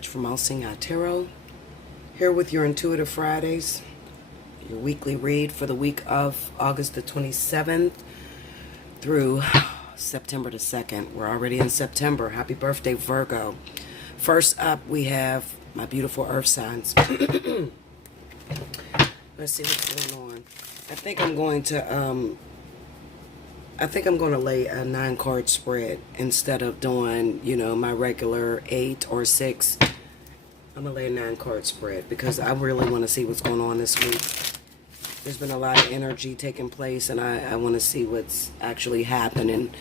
Judge from Allseeingeyetarot, here with your Intuitive Fridays, your weekly read for the week of August the 27th through September the 2nd. We're already in September. Happy birthday, Virgo. First up, we have my beautiful earth signs. Let's see what's going on. I think I'm going to lay a 9-card spread instead of doing, my regular 8 or 6. I'm going to lay a 9-card spread because I really want to see what's going on this week. There's been a lot of energy taking place, and I want to see what's actually happening.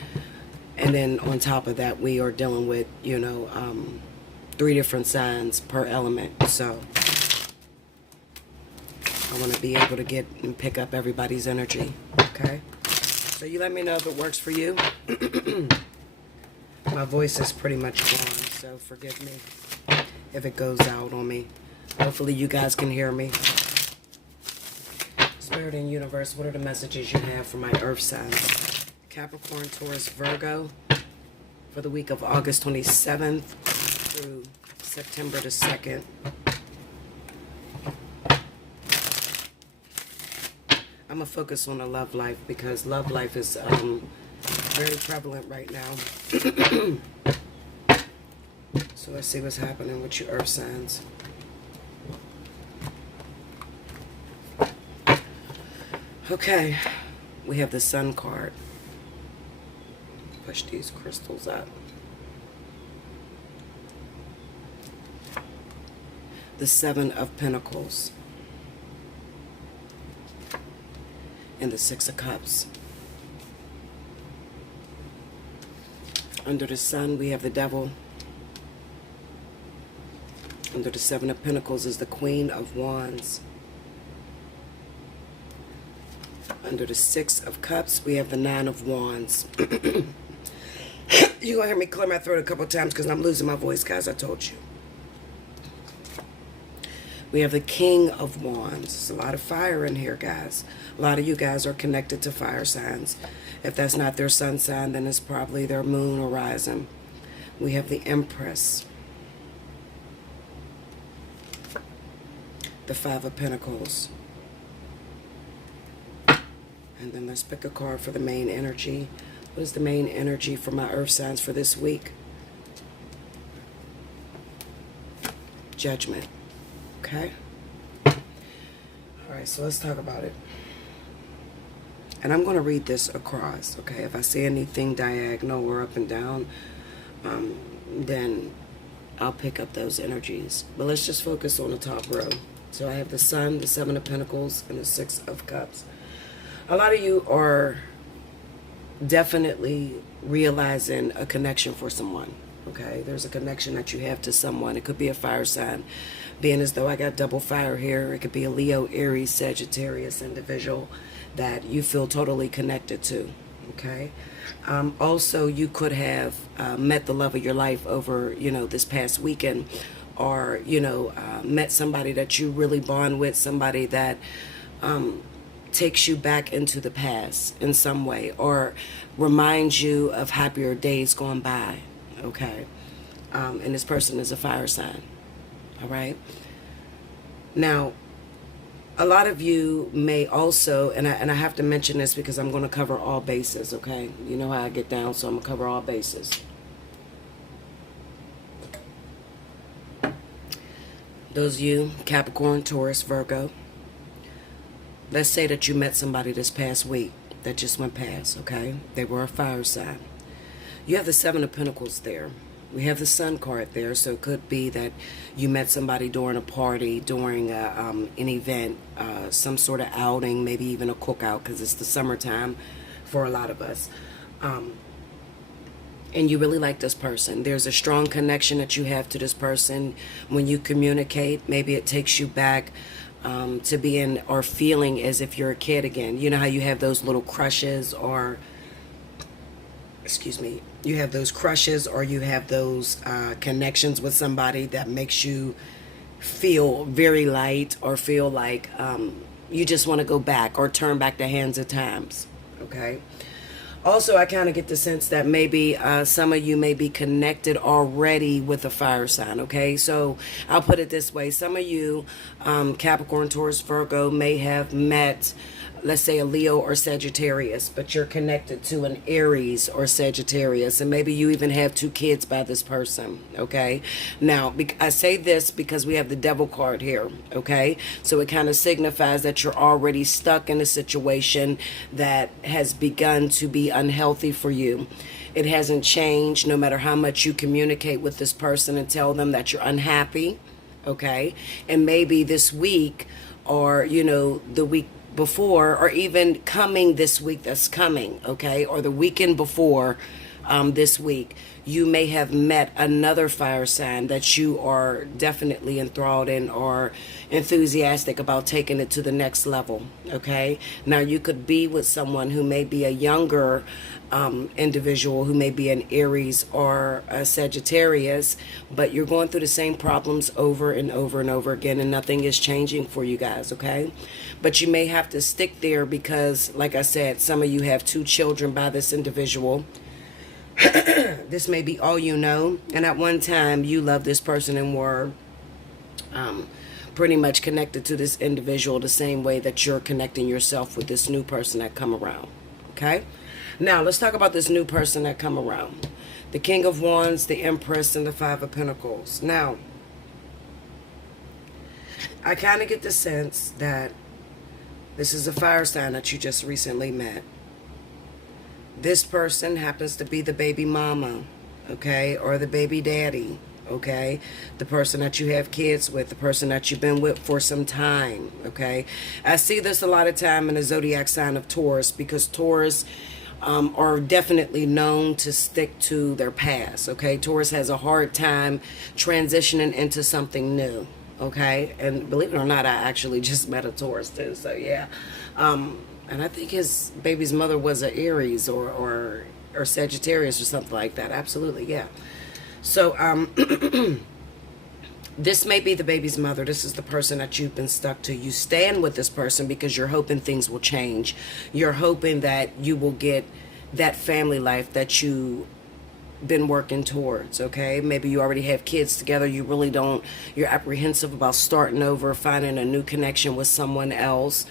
And then on top of that, we are dealing with, 3 different signs per element. So I want to be able to get and pick up everybody's energy. Okay? So you let me know if it works for you. My voice is pretty much gone, so forgive me if it goes out on me. Hopefully you guys can hear me. Spirit and universe, what are the messages you have for my earth signs? Capricorn, Taurus, Virgo for the week of August 27th through September the 2nd. I'm going to focus on the love life because love life is very prevalent right now. So let's see what's happening with your earth signs. Okay, we have the Sun card. Push these crystals up. The 7 of Pentacles. And the 6 of Cups. Under the Sun, we have the Devil. Under the 7 of Pentacles is the Queen of Wands. Under the 6 of Cups, we have the 9 of Wands. You're going to hear me clear my throat a couple times because I'm losing my voice, guys. I told you. We have the King of Wands. There's a lot of fire in here, guys. A lot of you guys are connected to fire signs. If that's not their sun sign, then it's probably their moon or rising. We have the Empress. The 5 of Pentacles. And then let's pick a card for the main energy. What is the main energy for my earth signs for this week? Judgment. Okay? Alright, so let's talk about it. And I'm going to read this across, okay? If I see anything diagonal or up and down, then I'll pick up those energies. But let's just focus on the top row. So I have the Sun, the 7 of Pentacles, and the 6 of Cups. A lot of you are definitely realizing a connection for someone, okay? There's a connection that you have to someone. It could be a fire sign, being as though I got double fire here. It could be a Leo, Aries, Sagittarius individual that you feel totally connected to, okay? Also, you could have met the love of your life over, this past weekend, or, met somebody that you really bond with, somebody that takes you back into the past in some way, or reminds you of happier days gone by, okay? And this person is a fire sign, all right? Now, a lot of you may also, and I have to mention this because I'm going to cover all bases, okay? You know how I get down, so I'm going to cover all bases. Those of you, Capricorn, Taurus, Virgo, let's say that you met somebody this past week that just went past, okay? They were a fire sign. You have the 7 of Pentacles there. We have the Sun card there, so it could be that you met somebody during a party, during an event, some sort of outing, maybe even a cookout, because it's the summertime for a lot of us. And you really like this person. There's a strong connection that you have to this person. When you communicate, maybe it takes you back to being or feeling as if you're a kid again. You know how you have those little crushes, or you have those crushes, or you have those connections with somebody that makes you feel very light, or feel like you just want to go back or turn back the hands of times, okay? Also, I kind of get the sense that maybe some of you may be connected already with a fire sign, okay? So I'll put it this way. Some of you, Capricorn, Taurus, Virgo, may have met, let's say, a Leo or Sagittarius, but you're connected to an Aries or Sagittarius, and maybe you even have 2 kids by this person, okay? Now, I say this because we have the Devil card here, okay? So it kind of signifies that you're already stuck in a situation that has begun to be unhealthy for you. It hasn't changed no matter how much you communicate with this person and tell them that you're unhappy, okay? And maybe this week, or, you know, the week before, or even coming this week that's coming, okay, or the weekend before this week, you may have met another fire sign that you are definitely enthralled in or enthusiastic about taking it to the next level, okay? Now, you could be with someone who may be a younger individual, who may be an Aries or a Sagittarius, but you're going through the same problems over and over and over again, and nothing is changing for you guys, okay? But you may have to stick there because, like I said, some of you have 2 children by this individual. This may be all you know, and at one time you loved this person and were pretty much connected to this individual the same way that you're connecting yourself with this new person that come around, okay? Now, let's talk about this new person that come around. The King of Wands, the Empress, and the 5 of Pentacles. Now, I kind of get the sense that this is a fire sign that you just recently met. This person happens to be the baby mama, okay, or the baby daddy, okay, the person that you have kids with, the person that you've been with for some time, okay. I see this a lot of time in the zodiac sign of Taurus, because Taurus are definitely known to stick to their past, okay. Taurus has a hard time transitioning into something new, okay. And believe it or not, I actually just met a Taurus too, so yeah. And I think his baby's mother was an Aries or Sagittarius or something like that. Absolutely, yeah. So this may be the baby's mother. This is the person that you've been stuck to. You stand with this person because you're hoping things will change. You're hoping that you will get that family life that you been working towards, okay? Maybe you already have kids together. You really don't, you're apprehensive about starting over, finding a new connection with someone else.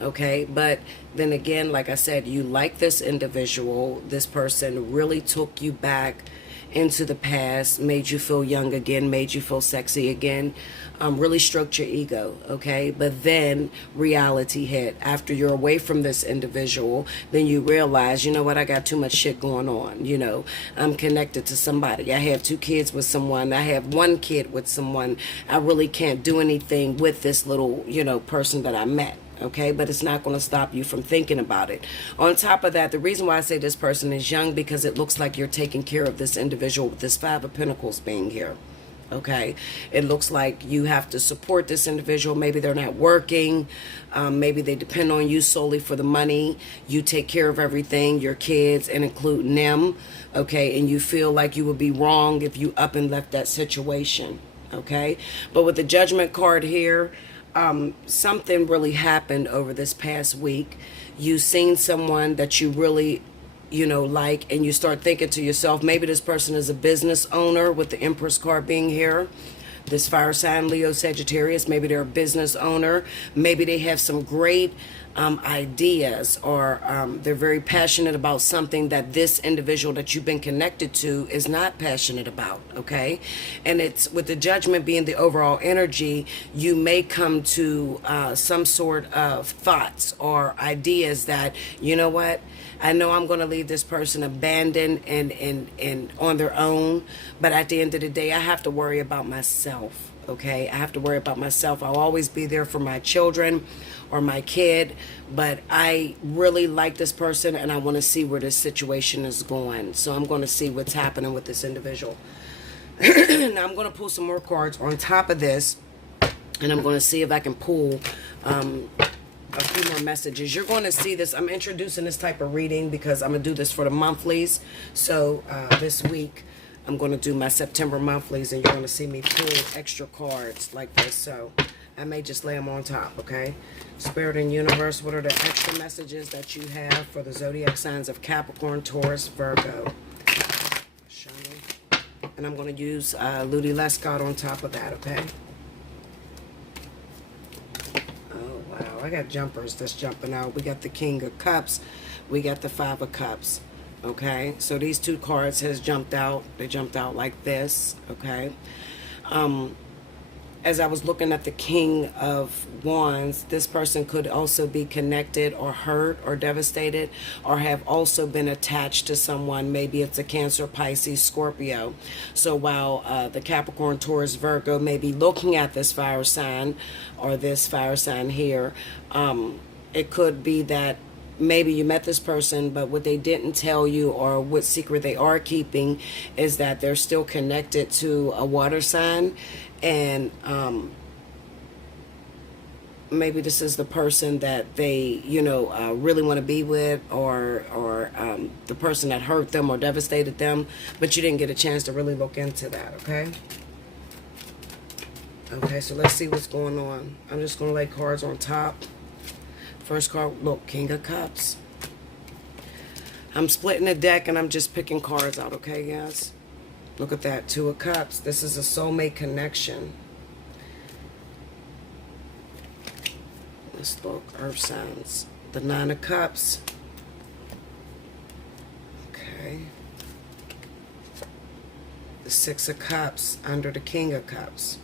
Okay, but then again, like I said, you like this individual. This person really took you back into the past, made you feel young again, made you feel sexy again, really stroked your ego, okay? But then reality hit. After you're away from this individual, then you realize, you know what, I got too much shit going on, you know. I'm connected to somebody. I have 2 kids with someone. I have 1 kid with someone. I really can't do anything with this little, you know, person that I met. Okay, but it's not going to stop you from thinking about it. On top of that, the reason why I say this person is young, because it looks like you're taking care of this individual with this 5 of Pentacles being here. Okay, it looks like you have to support this individual. Maybe they're not working. Maybe they depend on you solely for the money. You take care of everything, your kids, and including them. Okay, and you feel like you would be wrong if you up and left that situation. Okay, but with the Judgment card here, something really happened over this past week. You seen someone that you really, you know, like, and you start thinking to yourself, maybe this person is a business owner, with the Empress card being here. This fire sign, Leo, Sagittarius, maybe they're a business owner. Maybe they have some great ideas, or they're very passionate about something that this individual that you've been connected to is not passionate about, okay? And it's, with the Judgment being the overall energy, you may come to some sort of thoughts or ideas that, you know what, I know I'm going to leave this person abandoned and on their own, but at the end of the day, I have to worry about myself, okay? I have to worry about myself. I'll always be there for my children or my kid, but I really like this person and I want to see where this situation is going. So I'm going to see what's happening with this individual. Now I'm going to pull some more cards on top of this, and I'm going to see if I can pull a few more messages. You're going to see this. I'm introducing this type of reading because I'm going to do this for the monthlies. So this week I'm going to do my September monthlies, and you're going to see me pull extra cards like this. So I may just lay them on top, okay? Spirit and universe, what are the extra messages that you have for the zodiac signs of Capricorn, Taurus, Virgo? Show me. And I'm going to use Ludi Lescott on top of that, okay? Oh, wow. I got jumpers that's jumping out. We got the King of Cups. We got the Five of Cups, okay? So these two cards has jumped out. They jumped out like this, okay? As I was looking at the King of Wands, this person could also be connected or hurt or devastated or have also been attached to someone. Maybe it's a Cancer, Pisces, Scorpio. So while the Capricorn, Taurus, Virgo may be looking at this fire sign or this fire sign here, it could be that maybe you met this person, but what they didn't tell you or what secret they are keeping is that they're still connected to a water sign. And maybe this is the person that they, really want to be with, or the person that hurt them or devastated them, but you didn't get a chance to really look into that, okay? Okay, so let's see what's going on. I'm just going to lay cards on top. First card, look, King of Cups. I'm splitting the deck and I'm just picking cards out, okay, guys? Look at that, Two of Cups. This is a soulmate connection. Let's look, Earth signs. The Nine of Cups. Okay. The Six of Cups under the King of Cups.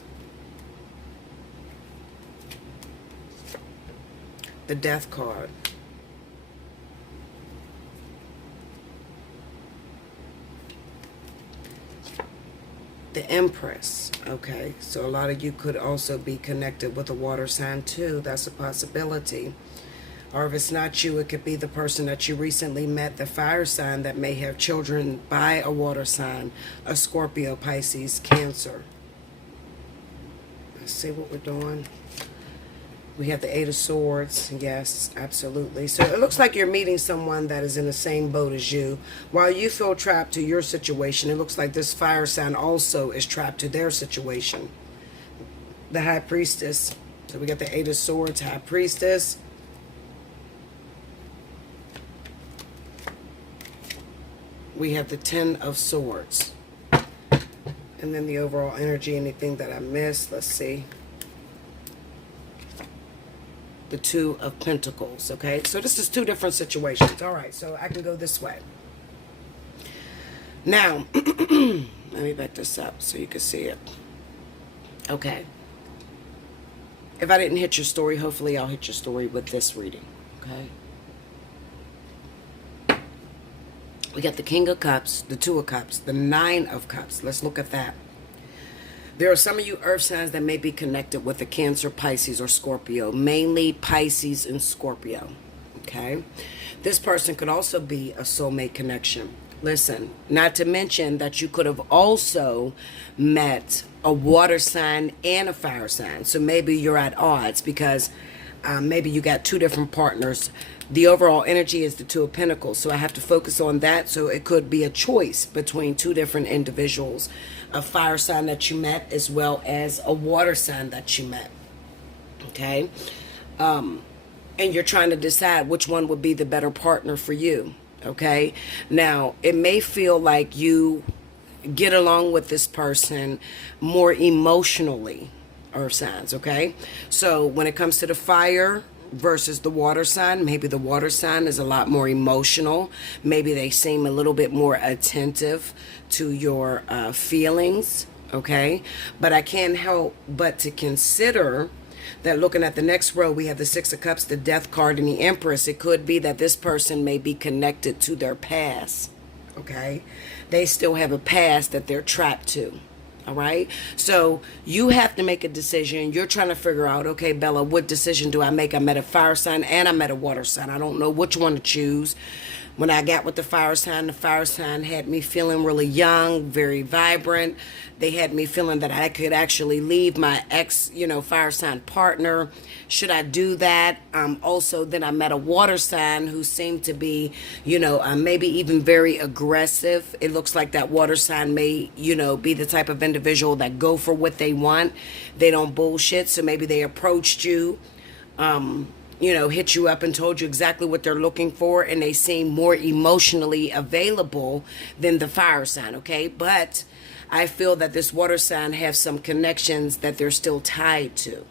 The Death card. The Empress. Okay, so a lot of you could also be connected with a water sign too. That's a possibility. Or if it's not you, it could be the person that you recently met, the fire sign that may have children by a water sign, a Scorpio, Pisces, Cancer. Let's see what we're doing. We have the Eight of Swords. Yes, absolutely. So it looks like you're meeting someone that is in the same boat as you. While you feel trapped to your situation, it looks like this fire sign also is trapped to their situation. The High Priestess. So we got the Eight of Swords, High Priestess. We have the Ten of Swords. And then the overall energy, anything that I missed. Let's see. The Two of Pentacles, okay? So this is two different situations. All right, so I can go this way. Now, let me back this up so you can see it. Okay. If I didn't hit your story, hopefully I'll hit your story with this reading, okay? We got the King of Cups, the Two of Cups, the Nine of Cups. Let's look at that. There are some of you earth signs that may be connected with a Cancer, Pisces, or Scorpio. Mainly Pisces and Scorpio. Okay? This person could also be a soulmate connection. Listen, not to mention that you could have also met a water sign and a fire sign. So maybe you're at odds because maybe you got two different partners. The overall energy is the Two of Pentacles. So I have to focus on that. So it could be a choice between two different individuals. A fire sign that you met as well as a water sign that you met. Okay? And you're trying to decide which one would be the better partner for you. Okay? Now, it may feel like you get along with this person more emotionally, earth signs, okay? So when it comes to the fire versus the water sign, maybe the water sign is a lot more emotional. Maybe they seem a little bit more attentive to your feelings, okay? But I can't help but to consider that looking at the next row, we have the Six of Cups, the Death card, and the Empress. It could be that this person may be connected to their past, okay? They still have a past that they're trapped to. All right. So you have to make a decision. You're trying to figure out, okay, Bella, what decision do I make? I met a fire sign and I met a water sign. I don't know which one to choose. When I got with the fire sign had me feeling really young, very vibrant. They had me feeling that I could actually leave my ex, fire sign partner. Should I do that? Also, then I met a water sign who seemed to be, maybe even very aggressive. It looks like that water sign may, be the type of individual that go for what they want. They don't bullshit. So maybe they approached you, hit you up and told you exactly what they're looking for, and they seem more emotionally available than the fire sign, okay? But I feel that this water sign has some connections that they're still tied to.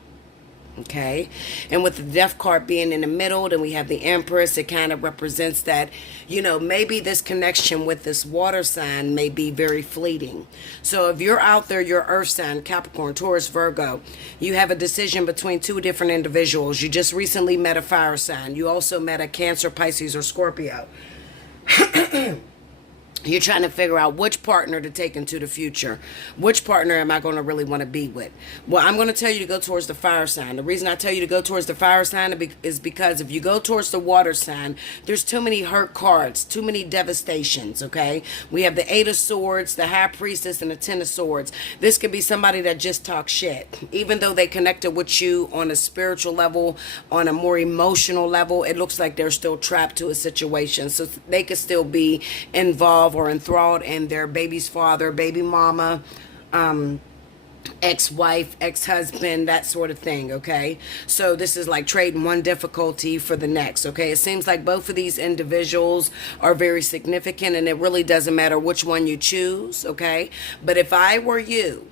Okay, and with the death card being in the middle, then we have the Empress. It kind of represents that, maybe this connection with this water sign may be very fleeting. So if you're out there, your earth sign, Capricorn, Taurus, Virgo, you have a decision between two different individuals. You just recently met a fire sign. You also met a Cancer, Pisces, or Scorpio. You're trying to figure out which partner to take into the future. Which partner am I going to really want to be with? Well, I'm going to tell you to go towards the fire sign. The reason I tell you to go towards the fire sign is because if you go towards the water sign, there's too many hurt cards, too many devastations, okay? We have the Eight of Swords, the High Priestess, and the Ten of Swords. This could be somebody that just talks shit. Even though they connected with you on a spiritual level, on a more emotional level, it looks like they're still trapped to a situation. So they could still be involved or enthralled in their baby's father, baby mama, ex-wife, ex-husband, that sort of thing, okay? So this is like trading one difficulty for the next, okay? It seems like both of these individuals are very significant, and it really doesn't matter which one you choose, okay? But if I were you,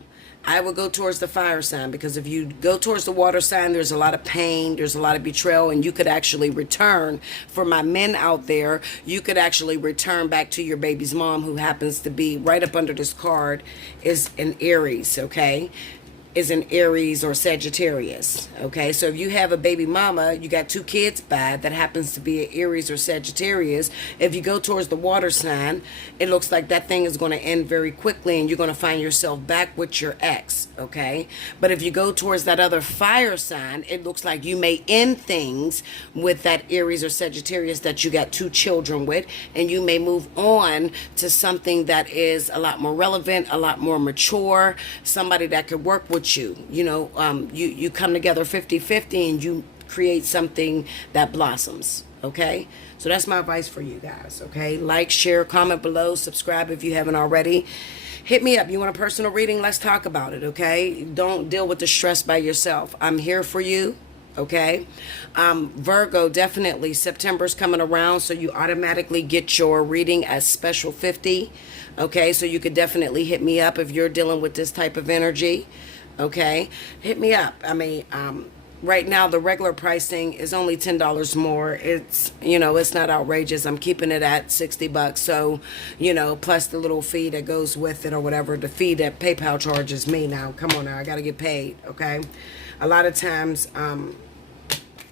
I would go towards the fire sign, because if you go towards the water sign, there's a lot of pain, there's a lot of betrayal, and you could actually return. For my men out there, you could actually return back to your baby's mom, who happens to be right up under this card is an Aries, okay? Is an Aries or Sagittarius, okay? So if you have a baby mama, you got two kids by that happens to be an Aries or Sagittarius. If you go towards the water sign, it looks like that thing is going to end very quickly, and you're going to find yourself back with your ex, okay? But if you go towards that other fire sign, it looks like you may end things with that Aries or Sagittarius that you got two children with, and you may move on to something that is a lot more relevant, a lot more mature, somebody that could work with you. You come together 50-50, and you create something that blossoms, okay? So that's my advice for you guys, okay? Like, share, comment below, subscribe if you haven't already. Hit me up. You want a personal reading? Let's talk about it, okay? Don't deal with the stress by yourself. I'm here for you, okay? Virgo, definitely September's coming around, so you automatically get your reading as special 50, okay? So you could definitely hit me up if you're dealing with this type of energy. Okay, hit me up. I mean, right now the regular pricing is only $10 more. It's, it's not outrageous. I'm keeping it at $60. So, plus the little fee that goes with it or whatever, the fee that PayPal charges me now. Come on now, I got to get paid. Okay. A lot of times,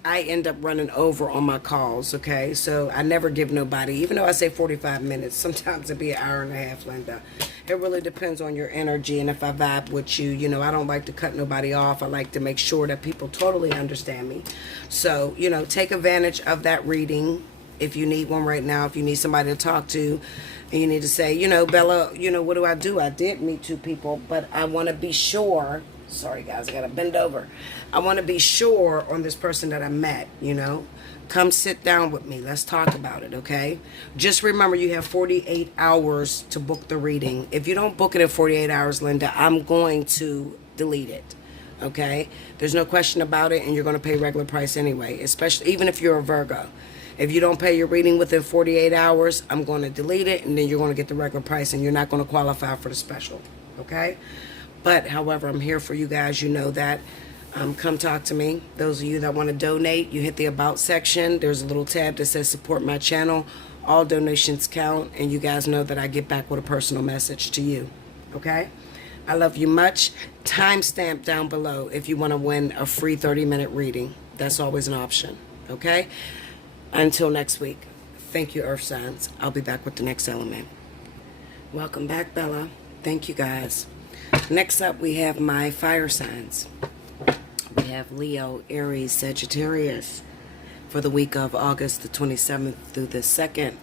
I end up running over on my calls, okay? So I never give nobody, even though I say 45 minutes, sometimes it'd be an hour and a half, Linda. It really depends on your energy and if I vibe with you. I don't like to cut nobody off. I like to make sure that people totally understand me. So, take advantage of that reading if you need one right now, if you need somebody to talk to, and you need to say, Bella, what do? I did meet two people, but I want to be sure. Sorry, guys, I got to bend over. I want to be sure on this person that I met, Come sit down with me. Let's talk about it, okay? Just remember, you have 48 hours to book the reading. If you don't book it in 48 hours, Linda, I'm going to delete it, okay? There's no question about it, and you're going to pay regular price anyway, especially even if you're a Virgo. If you don't pay your reading within 48 hours, I'm going to delete it, and then you're going to get the regular price, and you're not going to qualify for the special, okay? But, however, I'm here for you guys. You know that. Come talk to me. Those of you that want to donate, you hit the About section. There's a little tab that says Support My Channel. All donations count, and you guys know that I get back with a personal message to you, okay? I love you much. Timestamp down below if you want to win a free 30-minute reading. That's always an option, okay? Until next week, thank you, Earth Signs. I'll be back with the next element. Welcome back, Bella. Thank you, guys. Next up, we have my fire signs. We have Leo, Aries, Sagittarius for the week of August the 27th through the 2nd.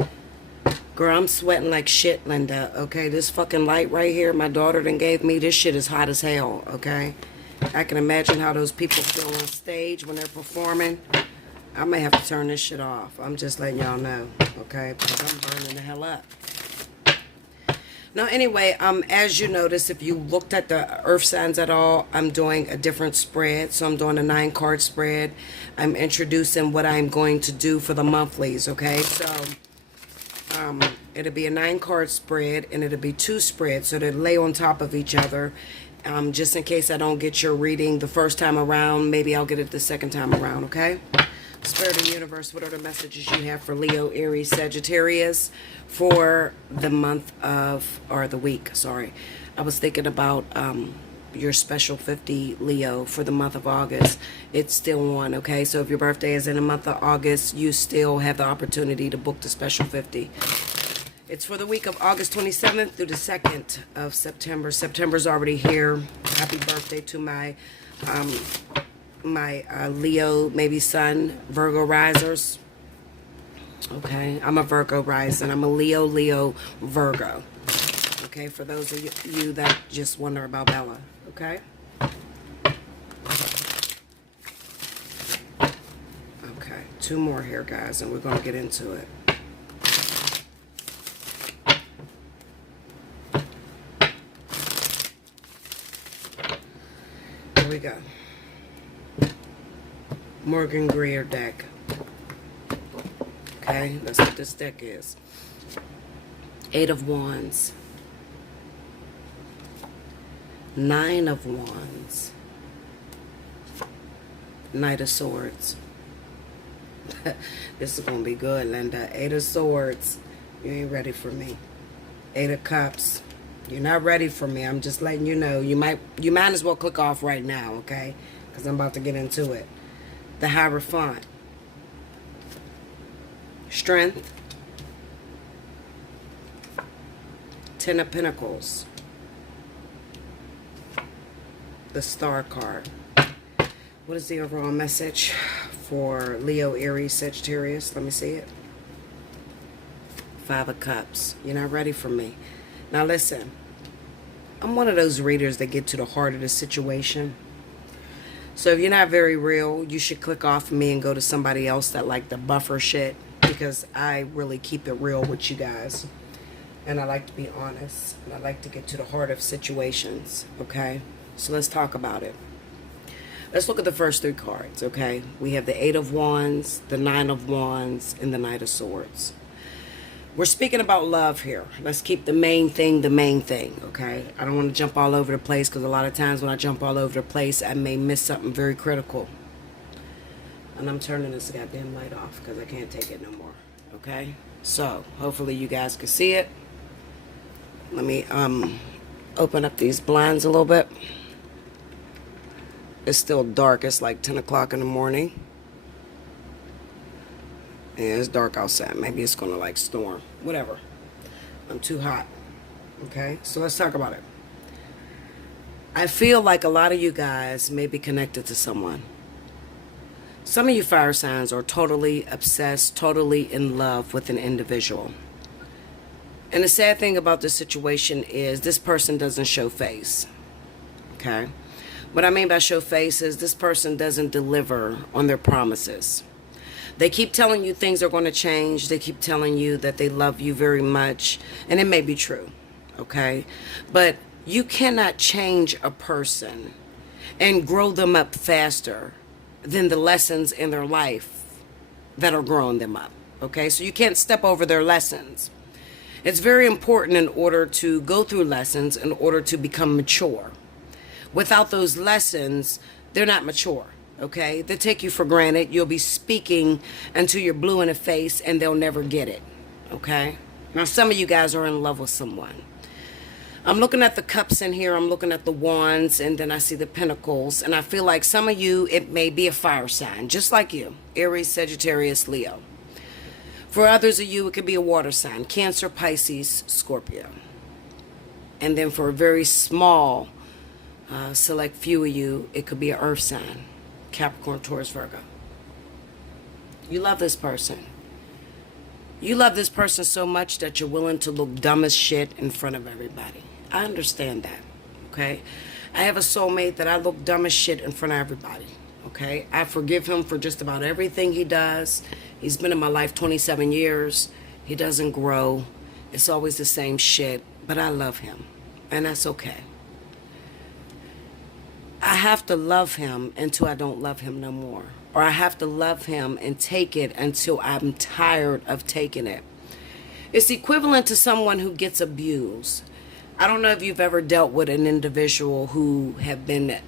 Girl, I'm sweating like shit, Linda. Okay, this fucking light right here, my daughter done gave me, this shit is hot as hell, okay? I can imagine how those people feel on stage when they're performing. I may have to turn this shit off. I'm just letting y'all know, okay? Because I'm burning the hell up. Now, anyway, as you notice, if you looked at the earth signs at all, I'm doing a different spread. So I'm doing a 9-card spread. I'm introducing what I'm going to do for the monthlies, okay? So it'll be a 9-card spread, and it'll be 2 spreads, so they lay on top of each other. Just in case I don't get your reading the first time around, maybe I'll get it the second time around, okay? Spirit of the universe, what are the messages you have for Leo, Aries, Sagittarius for the month of, or the week, sorry. I was thinking about your special 50 Leo for the month of August. It's still on, okay? So if your birthday is in the month of August, you still have the opportunity to book the special 50. It's for the week of August 27th through the 2nd of September. September's already here. Happy birthday to my Leo, maybe Sun, Virgo risers. Okay, I'm a Virgo rising. I'm a Leo, Virgo. Okay, for those of you that just wonder about Bella. Okay. Okay, 2 more here, guys, and we're going to get into it. Here we go. Morgan Greer deck. Okay, that's what this deck is. 8 of Wands. 9 of Wands. Knight of Swords. This is going to be good, Linda. 8 of Swords. You ain't ready for me. 8 of Cups. You're not ready for me. I'm just letting you know. You might as well click off right now, okay? Because I'm about to get into it. The Hierophant. Strength. 10 of Pentacles. The Star card. What is the overall message for Leo, Aries, Sagittarius? Let me see it. 5 of Cups. You're not ready for me. Now listen. I'm one of those readers that get to the heart of the situation. So if you're not very real, you should click off me and go to somebody else that like the buffer shit. Because I really keep it real with you guys. And I like to be honest. And I like to get to the heart of situations. Okay? So let's talk about it. Let's look at the first 3 cards, okay? We have the 8 of Wands, the 9 of Wands, and the Knight of Swords. We're speaking about love here. Let's keep the main thing, okay? I don't want to jump all over the place because a lot of times when I jump all over the place, I may miss something very critical. And I'm turning this goddamn light off because I can't take it no more, okay? So, hopefully you guys can see it. Let me open up these blinds a little bit. It's still dark. It's like 10 o'clock in the morning. Yeah, it's dark outside. Maybe it's going to like storm. Whatever. I'm too hot. Okay, so let's talk about it. I feel like a lot of you guys may be connected to someone. Some of you fire signs are totally obsessed, totally in love with an individual. And the sad thing about this situation is this person doesn't show face. Okay? What I mean by show face is this person doesn't deliver on their promises. They keep telling you things are going to change. They keep telling you that they love you very much. And it may be true. Okay? But you cannot change a person and grow them up faster than the lessons in their life that are growing them up. Okay? So you can't step over their lessons. It's very important in order to go through lessons in order to become mature. Without those lessons, they're not mature, okay? They take you for granted. You'll be speaking until you're blue in the face and they'll never get it, okay? Now, some of you guys are in love with someone. I'm looking at the cups in here. I'm looking at the wands, and then I see the pentacles. And I feel like some of you, it may be a fire sign, just like you, Aries, Sagittarius, Leo. For others of you, it could be a water sign, Cancer, Pisces, Scorpio. And then for a very small, select few of you, it could be an earth sign, Capricorn, Taurus, Virgo. You love this person. You love this person so much that you're willing to look dumb as shit in front of everybody. I understand that, okay? I have a soulmate that I look dumb as shit in front of everybody, okay? I forgive him for just about everything he does. He's been in my life 27 years. He doesn't grow. It's always the same shit, but I love him, and that's okay. I have to love him until I don't love him no more. Or I have to love him and take it until I'm tired of taking it. It's equivalent to someone who gets abused. I don't know if you've ever dealt with an individual who have been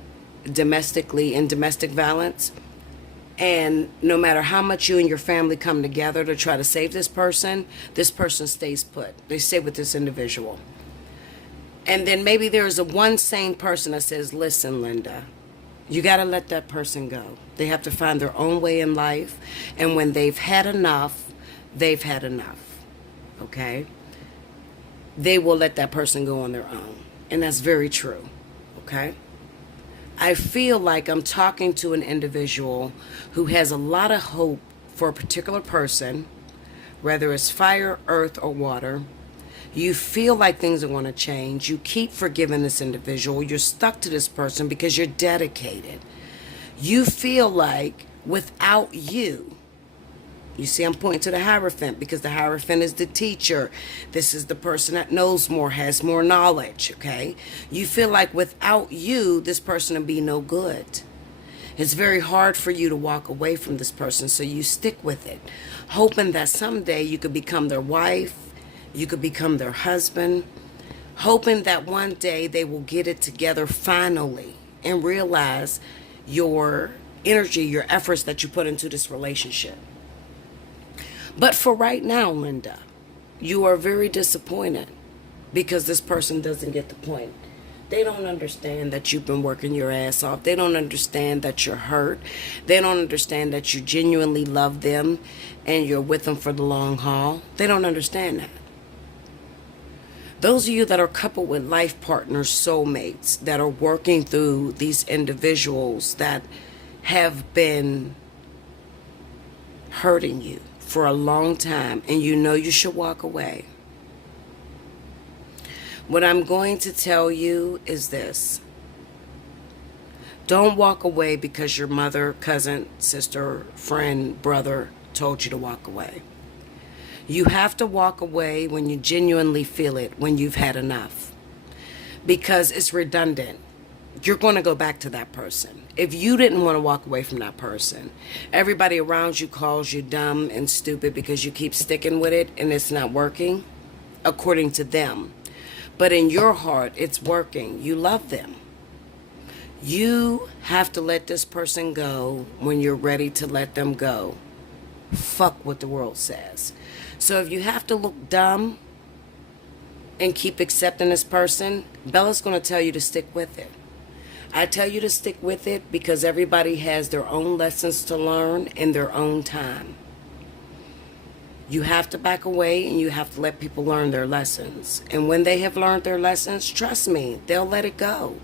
domestically in domestic violence. And no matter how much you and your family come together to try to save this person stays put. They stay with this individual. And then maybe there's a one sane person that says, listen, Linda, you got to let that person go. They have to find their own way in life. And when they've had enough, they've had enough. Okay? They will let that person go on their own. And that's very true. Okay? I feel like I'm talking to an individual who has a lot of hope for a particular person, whether it's fire, earth, or water. You feel like things are going to change. You keep forgiving this individual. You're stuck to this person because you're dedicated. You feel like without you, you see, I'm pointing to the Hierophant because the Hierophant is the teacher. This is the person that knows more, has more knowledge, okay? You feel like without you, this person will be no good. It's very hard for you to walk away from this person, so you stick with it, hoping that someday you could become their wife, you could become their husband, hoping that one day they will get it together finally and realize your energy, your efforts that you put into this relationship. But for right now, Linda, you are very disappointed because this person doesn't get the point. They don't understand that you've been working your ass off. They don't understand that you're hurt. They don't understand that you genuinely love them and you're with them for the long haul. They don't understand that. Those of you that are coupled with life partners, soulmates, that are working through these individuals that have been hurting you for a long time and you know you should walk away. What I'm going to tell you is this. Don't walk away because your mother, cousin, sister, friend, brother told you to walk away. You have to walk away when you genuinely feel it, when you've had enough. Because it's redundant. You're going to go back to that person. If you didn't want to walk away from that person, everybody around you calls you dumb and stupid because you keep sticking with it and it's not working, according to them. But in your heart, it's working. You love them. You have to let this person go when you're ready to let them go. Fuck what the world says. So if you have to look dumb and keep accepting this person, Bella's going to tell you to stick with it. I tell you to stick with it because everybody has their own lessons to learn in their own time. You have to back away and you have to let people learn their lessons. And when they have learned their lessons, trust me, they'll let it go.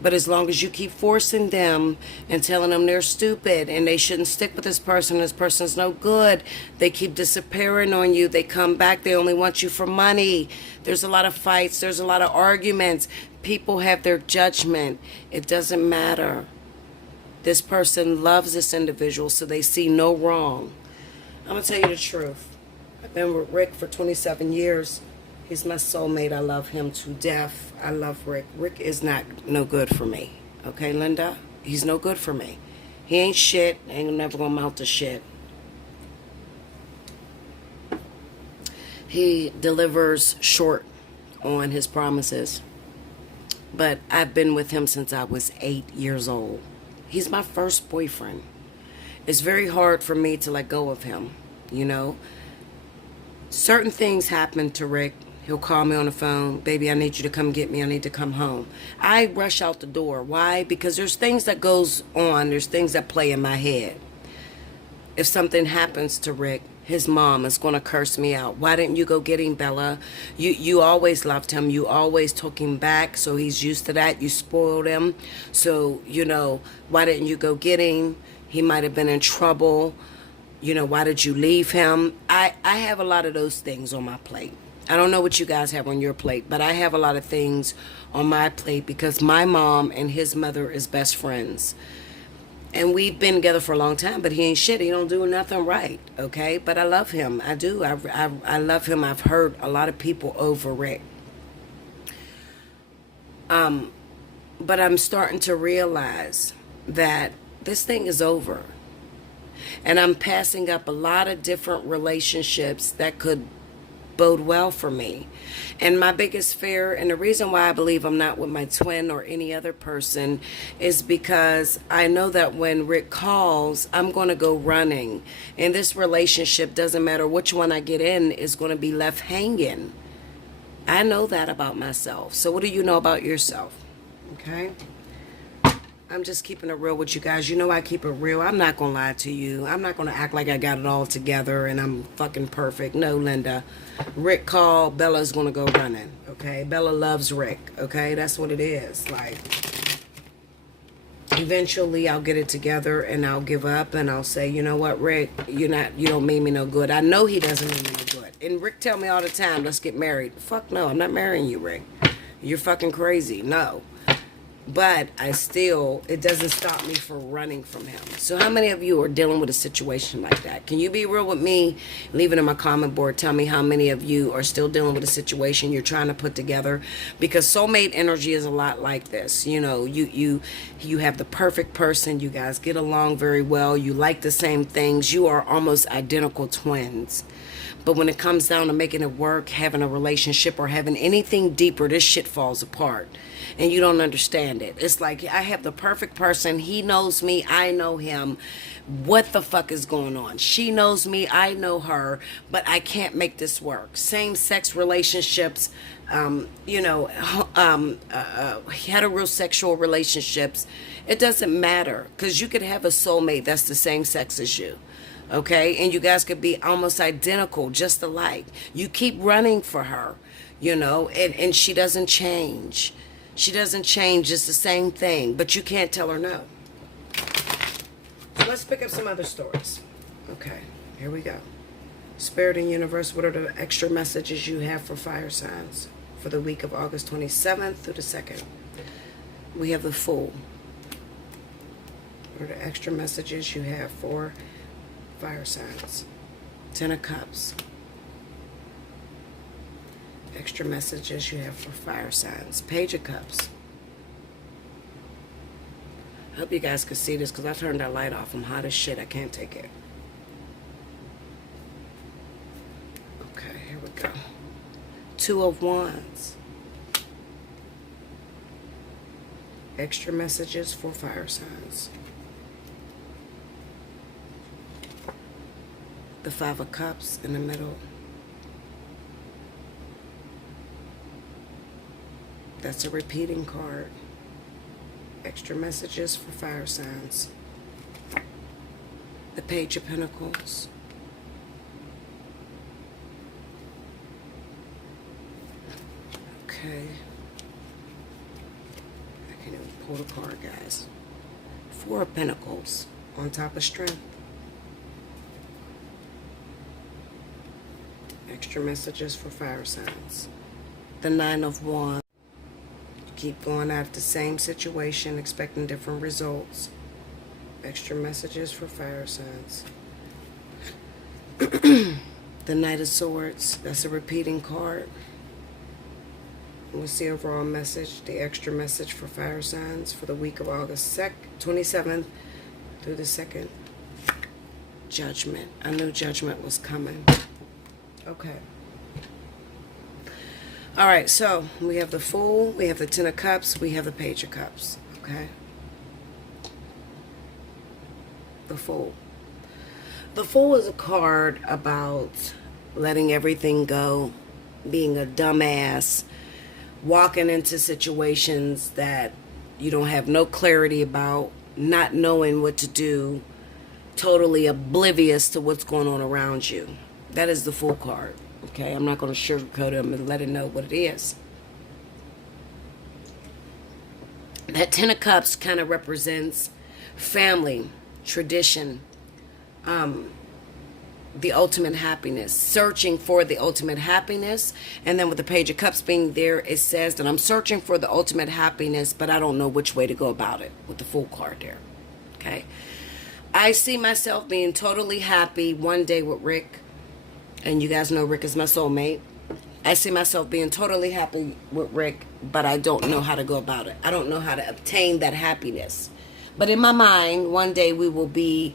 But as long as you keep forcing them and telling them they're stupid and they shouldn't stick with this person's no good, they keep disappearing on you. They come back, they only want you for money. There's a lot of fights, there's a lot of arguments. People have their judgment. It doesn't matter. This person loves this individual, so they see no wrong. I'm going to tell you the truth. I've been with Rick for 27 years. He's my soulmate. I love him to death. I love Rick. Rick is not no good for me. Okay, Linda? He's no good for me. He ain't shit. Ain't never gonna amount to shit. He delivers short on his promises. But I've been with him since I was 8 years old. He's my first boyfriend. It's very hard for me to let go of him, you know? Certain things happen to Rick. He'll call me on the phone. Baby, I need you to come get me. I need to come home. I rush out the door. Why? Because there's things that goes on. There's things that play in my head. If something happens to Rick, his mom is going to curse me out. Why didn't you go get him, Bella? You always loved him. You always took him back, so he's used to that. You spoiled him. So, you know, why didn't you go get him? He might have been in trouble. You know, why did you leave him? I have a lot of those things on my plate. I don't know what you guys have on your plate, but I have a lot of things on my plate because my mom and his mother is best friends. And we've been together for a long time, but he ain't shit. He don't do nothing right, okay? But I love him. I do. I love him. I've hurt a lot of people over it. But I'm starting to realize that this thing is over. And I'm passing up a lot of different relationships that could bode well for me. And my biggest fear, and the reason why I believe I'm not with my twin or any other person, is because I know that when Rick calls, I'm going to go running. And this relationship, doesn't matter which one I get in, is going to be left hanging. I know that about myself. So what do you know about yourself? Okay? I'm just keeping it real with you guys. You know I keep it real. I'm not going to lie to you. I'm not going to act like I got it all together and I'm fucking perfect. No, Linda. Rick called. Bella's going to go running. Okay? Bella loves Rick. Okay? That's what it is. Like, eventually I'll get it together and I'll give up and I'll say, you know what, Rick, you don't mean me no good. I know he doesn't mean me no good. And Rick tell me all the time, let's get married. Fuck no, I'm not marrying you, Rick. You're fucking crazy. No. But it doesn't stop me from running from him. So how many of you are dealing with a situation like that? Can you be real with me? Leave it in my comment board. Tell me how many of you are still dealing with a situation you're trying to put together. Because soulmate energy is a lot like this. You know, you have the perfect person. You guys get along very well. You like the same things. You are almost identical twins. But when it comes down to making it work, having a relationship, or having anything deeper, this shit falls apart. And you don't understand it. It's like I have the perfect person. He knows me. I know him. What the fuck is going on? She knows me. I know her. But I can't make this work. Same-sex relationships, heterosexual relationships. It doesn't matter. Because you could have a soulmate that's the same sex as you. Okay? And you guys could be almost identical, just alike. You keep running for her, and she doesn't change. She doesn't change. It's the same thing. But you can't tell her no. So let's pick up some other stories. Okay, here we go. Spirit and Universe, what are the extra messages you have for fire signs for the week of August 27th through the 2nd? We have the Fool. What are the extra messages you have for fire signs? 10 of Cups. Extra messages you have for fire signs. Page of Cups. I hope you guys can see this because I turned that light off. I'm hot as shit. I can't take it. Okay, here we go. 2 of Wands. Extra messages for fire signs. The 5 of Cups in the middle. That's a repeating card. Extra messages for fire signs. The Page of Pentacles. Okay. I can't even pull the card, guys. 4 of Pentacles on top of Strength. Extra messages for fire signs. The 9 of Wands. Keep going after the same situation, expecting different results. Extra messages for fire signs. The Knight of Swords. That's a repeating card. What's the overall message? The extra message for fire signs for the week of August 27th through the 2nd. Judgment. I knew judgment was coming. Okay. All right, so we have the Fool, we have the 10 of Cups, we have the Page of Cups, okay? The Fool. The Fool is a card about letting everything go, being a dumbass, walking into situations that you don't have no clarity about, not knowing what to do, totally oblivious to what's going on around you. That is the Fool card. Okay, I'm not going to sugarcoat it. I'm going to let it know what it is. That 10 of Cups kind of represents family, tradition, the ultimate happiness, searching for the ultimate happiness. And then with the Page of Cups being there, it says that I'm searching for the ultimate happiness, but I don't know which way to go about it, with the Fool card there. Okay. I see myself being totally happy one day with Rick. And you guys know Rick is my soulmate. I see myself being totally happy with Rick, but I don't know how to go about it. I don't know how to obtain that happiness. But in my mind, one day we will be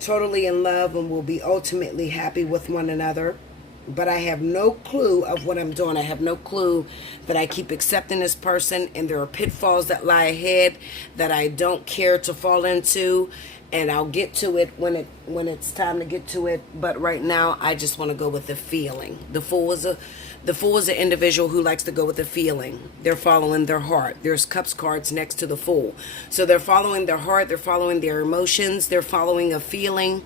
totally in love and we'll be ultimately happy with one another. But I have no clue of what I'm doing. I have no clue that I keep accepting this person and there are pitfalls that lie ahead that I don't care to fall into. And I'll get to it when it's time to get to it. But right now, I just want to go with the feeling. The Fool is an individual who likes to go with the feeling. They're following their heart. There's Cups cards next to the Fool. So they're following their heart. They're following their emotions. They're following a feeling.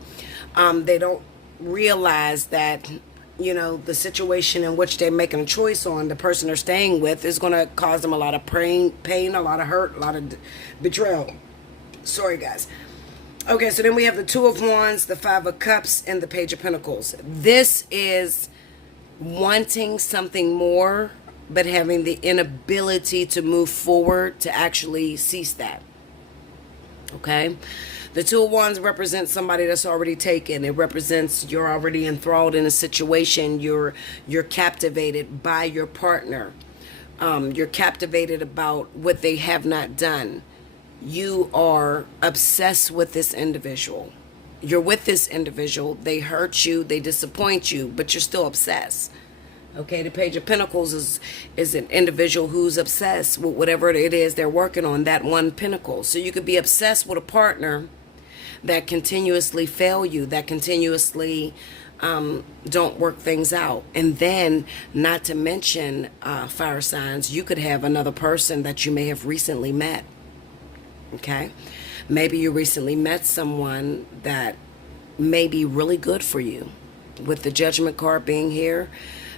They don't realize that, you know, the situation in which they're making a choice on, the person they're staying with, is going to cause them a lot of pain, a lot of hurt, a lot of betrayal. Sorry, guys. Okay, so then we have the Two of Wands, the Five of Cups, and the Page of Pentacles. This is wanting something more, but having the inability to move forward to actually cease that. Okay? The Two of Wands represents somebody that's already taken. It represents you're already enthralled in a situation. You're captivated by your partner. You're captivated about what they have not done. You are obsessed with this individual. You're with this individual. They hurt you. They disappoint you, but you're still obsessed. Okay, the Page of Pentacles is an individual who's obsessed with whatever it is they're working on, that one pinnacle. So you could be obsessed with a partner that continuously fail you, that continuously don't work things out. And then, not to mention fire signs, you could have another person that you may have recently met. Okay, maybe you recently met someone that may be really good for you. With the Judgment card being here,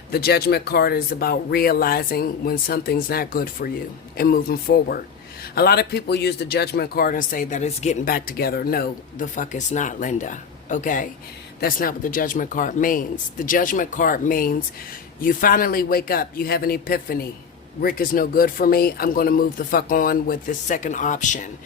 the Judgment card is about realizing when something's not good for you and moving forward. A lot of people use the Judgment card and say that it's getting back together. No, the fuck it's not, Linda. Okay, that's not what the Judgment card means. The Judgment card means you finally wake up, you have an epiphany. Rick is no good for me. I'm going to move the fuck on with the second option.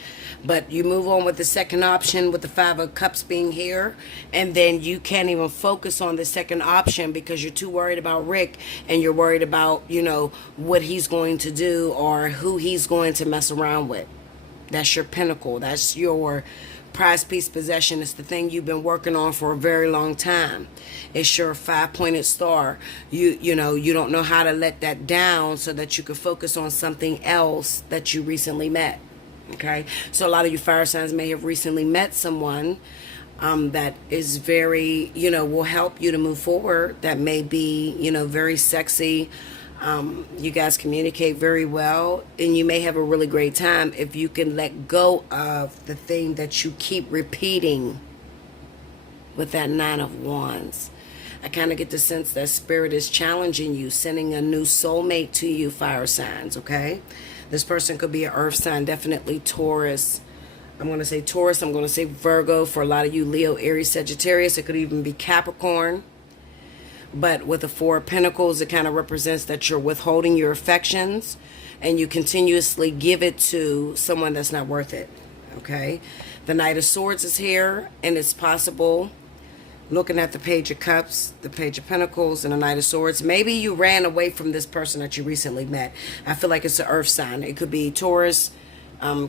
But you move on with the second option with the Five of Cups being here, and then you can't even focus on the second option because you're too worried about Rick, and you're worried about, you know, what he's going to do or who he's going to mess around with. That's your pinnacle. That's your prize piece possession. It's the thing you've been working on for a very long time. It's your 5-pointed star. You know, you don't know how to let that down so that you can focus on something else that you recently met. Okay, so a lot of you fire signs may have recently met someone that is very, you know, will help you to move forward. That may be, you know, very sexy. You guys communicate very well, and you may have a really great time if you can let go of the thing that you keep repeating with that Nine of Wands. I kind of get the sense that Spirit is challenging you, sending a new soulmate to you, fire signs, okay? This person could be an earth sign, definitely Taurus. I'm going to say Taurus. I'm going to say Virgo for a lot of you, Leo, Aries, Sagittarius. It could even be Capricorn. But with the Four of Pentacles, it kind of represents that you're withholding your affections and you continuously give it to someone that's not worth it, okay? The Knight of Swords is here, and it's possible, looking at the Page of Cups, the Page of Pentacles, and the Knight of Swords, maybe you ran away from this person that you recently met. I feel like it's an earth sign. It could be Taurus,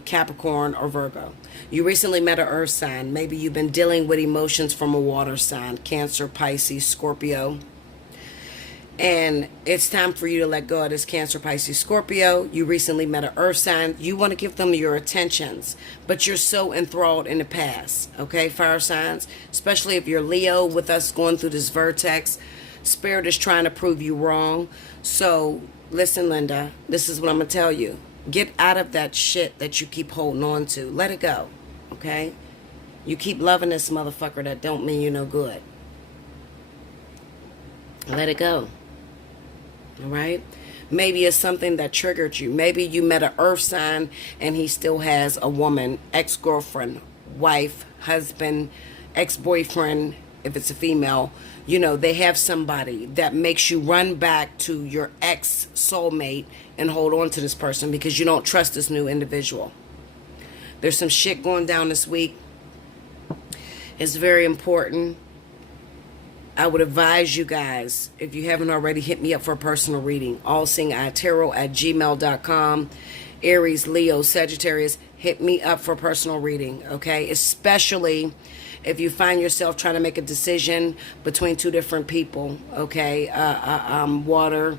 Capricorn, or Virgo. You recently met an earth sign. Maybe you've been dealing with emotions from a water sign, Cancer, Pisces, Scorpio. And it's time for you to let go of this Cancer, Pisces, Scorpio. You recently met an earth sign. You want to give them your attentions, but you're so enthralled in the past, okay, fire signs? Especially if you're Leo with us going through this vertex. Spirit is trying to prove you wrong. So, listen, Linda, this is what I'm going to tell you. Get out of that shit that you keep holding on to. Let it go, okay? You keep loving this motherfucker that don't mean you no good. Let it go. All right? Maybe it's something that triggered you. Maybe you met an earth sign and he still has a woman, ex-girlfriend, wife, husband, ex-boyfriend, if it's a female, you know, they have somebody that makes you run back to your ex soulmate and hold on to this person because you don't trust this new individual. There's some shit going down this week. It's very important. I would advise you guys, if you haven't already, hit me up for a personal reading. Allseeingeyetarot@gmail.com. Aries, Leo, Sagittarius, hit me up for a personal reading, okay? Especially if you find yourself trying to make a decision between two different people, okay? Water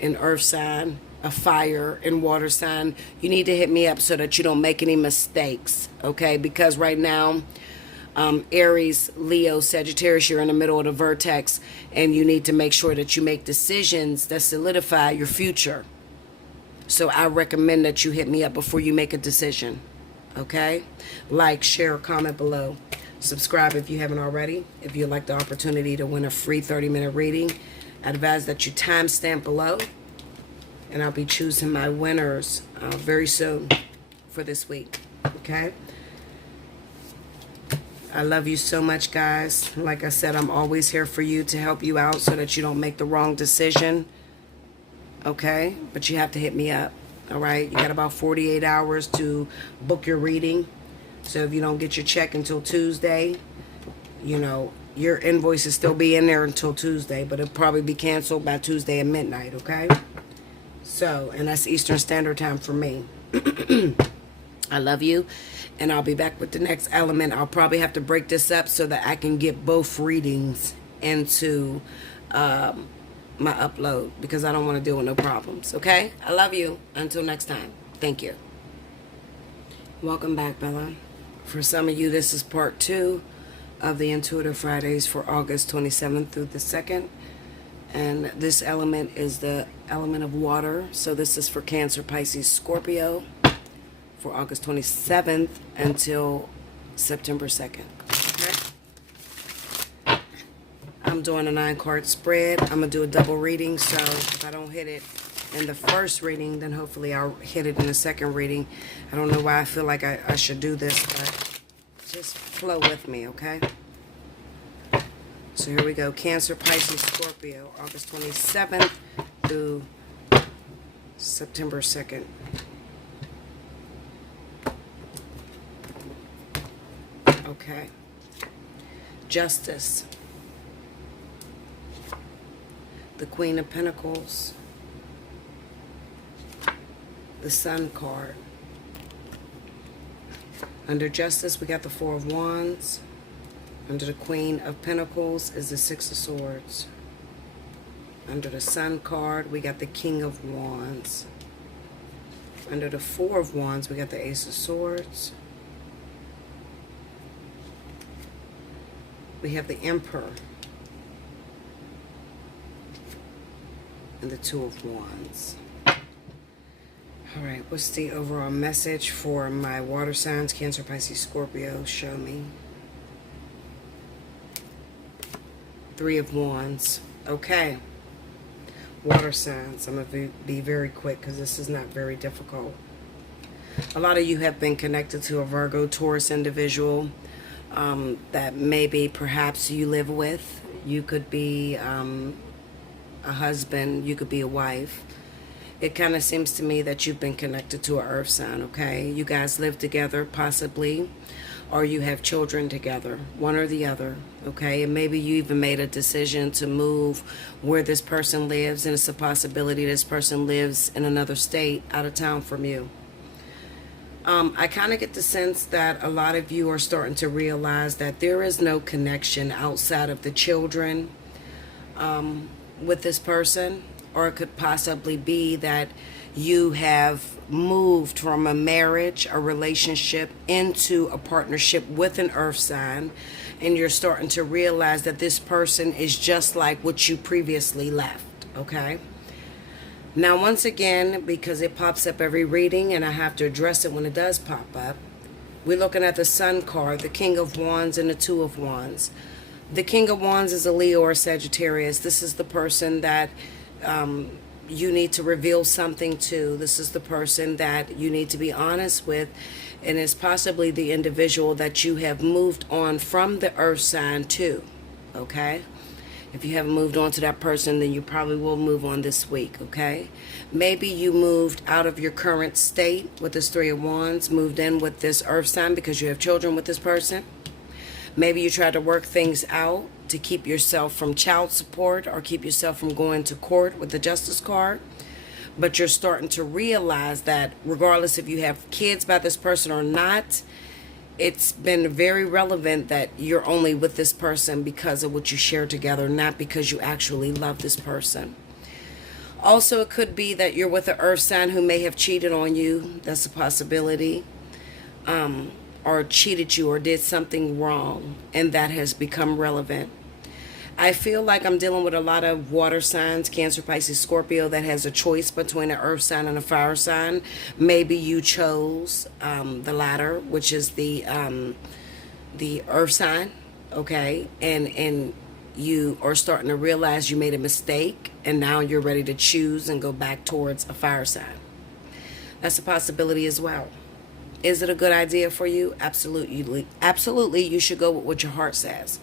and earth sign, a fire and water sign. You need to hit me up so that you don't make any mistakes, okay? Because right now, Aries, Leo, Sagittarius, you're in the middle of the vertex, and you need to make sure that you make decisions that solidify your future. So I recommend that you hit me up before you make a decision, okay? Like, share, comment below. Subscribe if you haven't already. If you'd like the opportunity to win a free 30-minute reading, I advise that you timestamp below, and I'll be choosing my winners very soon for this week, okay? I love you so much, guys. Like I said, I'm always here for you to help you out so that you don't make the wrong decision. Okay? But you have to hit me up. All right? You got about 48 hours to book your reading. So if you don't get your check until Tuesday, you know, your invoice will still be in there until Tuesday, but it'll probably be canceled by Tuesday at midnight, okay? So, and that's Eastern Standard Time for me. I love you, and I'll be back with the next element. I'll probably have to break this up so that I can get both readings into my upload, because I don't want to deal with no problems, okay? I love you. Until next time. Thank you. Welcome back, Bella. For some of you, this is part 2 of the Intuitive Fridays for August 27th through the 2nd. And this element is the element of water. So this is for Cancer, Pisces, Scorpio, for August 27th until September 2nd. Okay? I'm doing a 9-card spread. I'm going to do a double reading, so if I don't hit it in the first reading, then hopefully I'll hit it in the second reading. I don't know why I feel like I should do this, but just flow with me, okay? So here we go. Cancer, Pisces, Scorpio, August 27th through September 2nd. Okay. Justice. The Queen of Pentacles. The Sun card. Under Justice, we got the Four of Wands. Under the Queen of Pentacles is the Six of Swords. Under the Sun card, we got the King of Wands. Under the Four of Wands, we got the Ace of Swords. We have the Emperor and the Two of Wands. All right, what's the overall message for my water signs? Cancer, Pisces, Scorpio, show me. Three of Wands. Okay. Water signs. I'm going to be very quick because this is not very difficult. A lot of you have been connected to a Virgo, Taurus individual that maybe perhaps you live with. You could be a husband. You could be a wife. It kind of seems to me that you've been connected to an earth sign, okay? You guys live together, possibly, or you have children together, one or the other, okay? And maybe you even made a decision to move where this person lives, and it's a possibility this person lives in another state, out of town from you. I kind of get the sense that a lot of you are starting to realize that there is no connection outside of the children with this person. Or it could possibly be that you have moved from a marriage, a relationship, into a partnership with an earth sign, and you're starting to realize that this person is just like what you previously left, okay? Now, once again, because it pops up every reading, and I have to address it when it does pop up, we're looking at the Sun card, the King of Wands, and the Two of Wands. The King of Wands is a Leo or Sagittarius. This is the person that you need to reveal something to. This is the person that you need to be honest with, and it's possibly the individual that you have moved on from the earth sign to, okay? If you haven't moved on to that person, then you probably will move on this week, okay? Maybe you moved out of your current state with this Three of Wands, moved in with this earth sign because you have children with this person. Maybe you tried to work things out to keep yourself from child support or keep yourself from going to court with the Justice card. But you're starting to realize that regardless if you have kids by this person or not, it's been very relevant that you're only with this person because of what you share together, not because you actually love this person. Also, it could be that you're with an earth sign who may have cheated on you. That's a possibility. Or cheated you or did something wrong, and that has become relevant. I feel like I'm dealing with a lot of water signs, Cancer, Pisces, Scorpio, that has a choice between an earth sign and a fire sign. Maybe you chose the latter, which is the earth sign, okay? And you are starting to realize you made a mistake, and now you're ready to choose and go back towards a fire sign. That's a possibility as well. Is it a good idea for you? Absolutely. Absolutely, you should go with what your heart says.